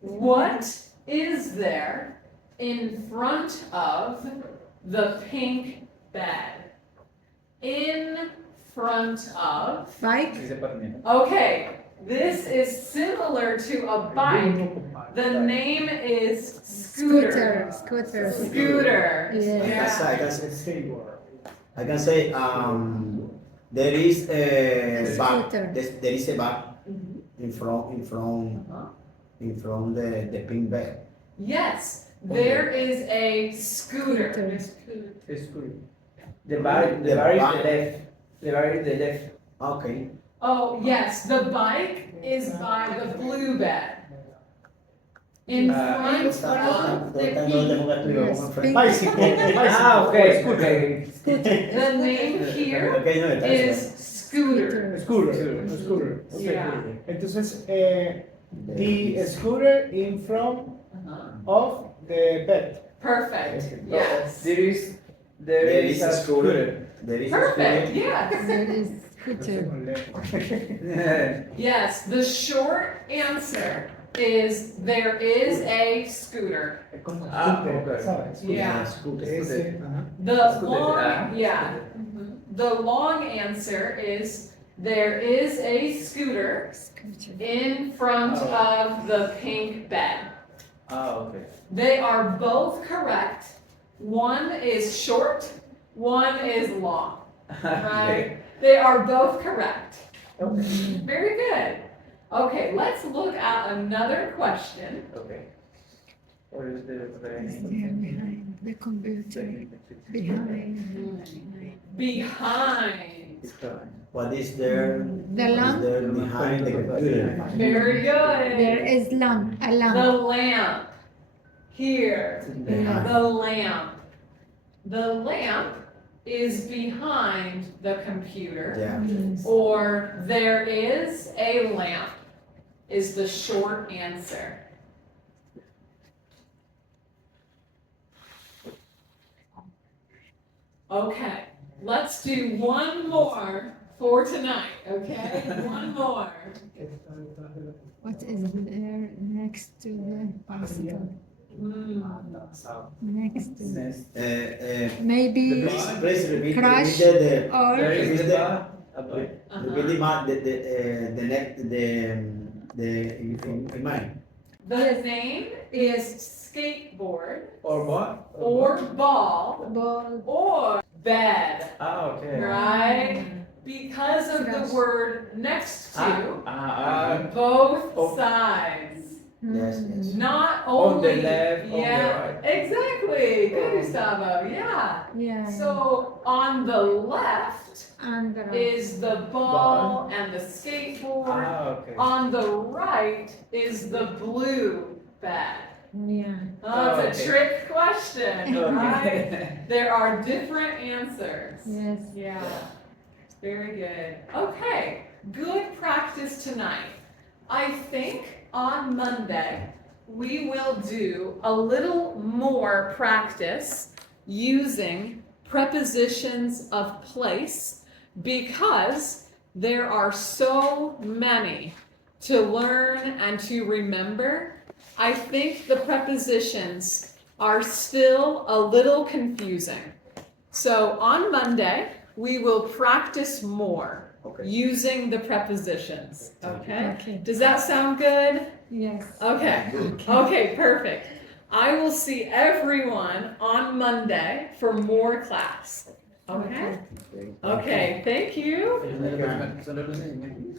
What is there in front of the pink bed? In front of. Bike. Okay, this is similar to a bike. The name is scooter. Scooter. Scooter. Yes. I can say there is a bag. Scooter. There is a bag in front the pink bag. Yes, there is a scooter. The bar is the left. The bar is the left. Okay. Oh, yes, the bike is by the blue bed. In front of the pink. Ah, okay, scooter. The name here Okay, no, that's is scooter. Scooter. Okay. Yeah. Entonces, the scooter in front of the bed. Perfect, yes. There is a scooter. There is Perfect, a yes. There is scooter. Yes, the short answer is there is a scooter. Yeah. The long, yeah. The long answer is there is a scooter in front of the pink bed. Okay. They are both correct. One is short, one is long, right? They are both correct. Very good. Okay, let's look at another question. Okay. What is the Behind the computer. Behind. What is there? The lamp. Is there behind the computer? Very There good. is lamp. A The lamp. lamp. Here. Behind. The lamp. The lamp is behind the computer. Yeah. Or there is a lamp is the short answer. Okay, let's do one more for tonight, okay? One more. What is there next to the bicycle? Next to maybe Please repeat. Crash Repeat or repeat Uh-huh. the next in mind. The name is skateboard or what? or ball ball. or bed, Ah, okay. right? Because of the Crash. word next to both Oh. sides. Yes, yes. Not On the only, left, on the yeah, right. exactly. Good, Oh. Gustavo. Yeah. Yeah. So on the left And the right. is the ball and the skateboard. Okay. On the right is the blue bed. Yeah. Oh, it's a Okay. trick question, right? Okay. There are different answers. Yes. Yeah. Very good. Okay. Good practice tonight. I think on Monday we will do a little more practice using prepositions of place because there are so many to learn and to remember. I think the prepositions are still a little confusing. So on Monday, we will practice more using the prepositions. Okay? Okay. Does that sound good? Yes. Okay. Okay, perfect. I will see everyone on Monday for more class. Okay? Okay, thank you. Solo los niños.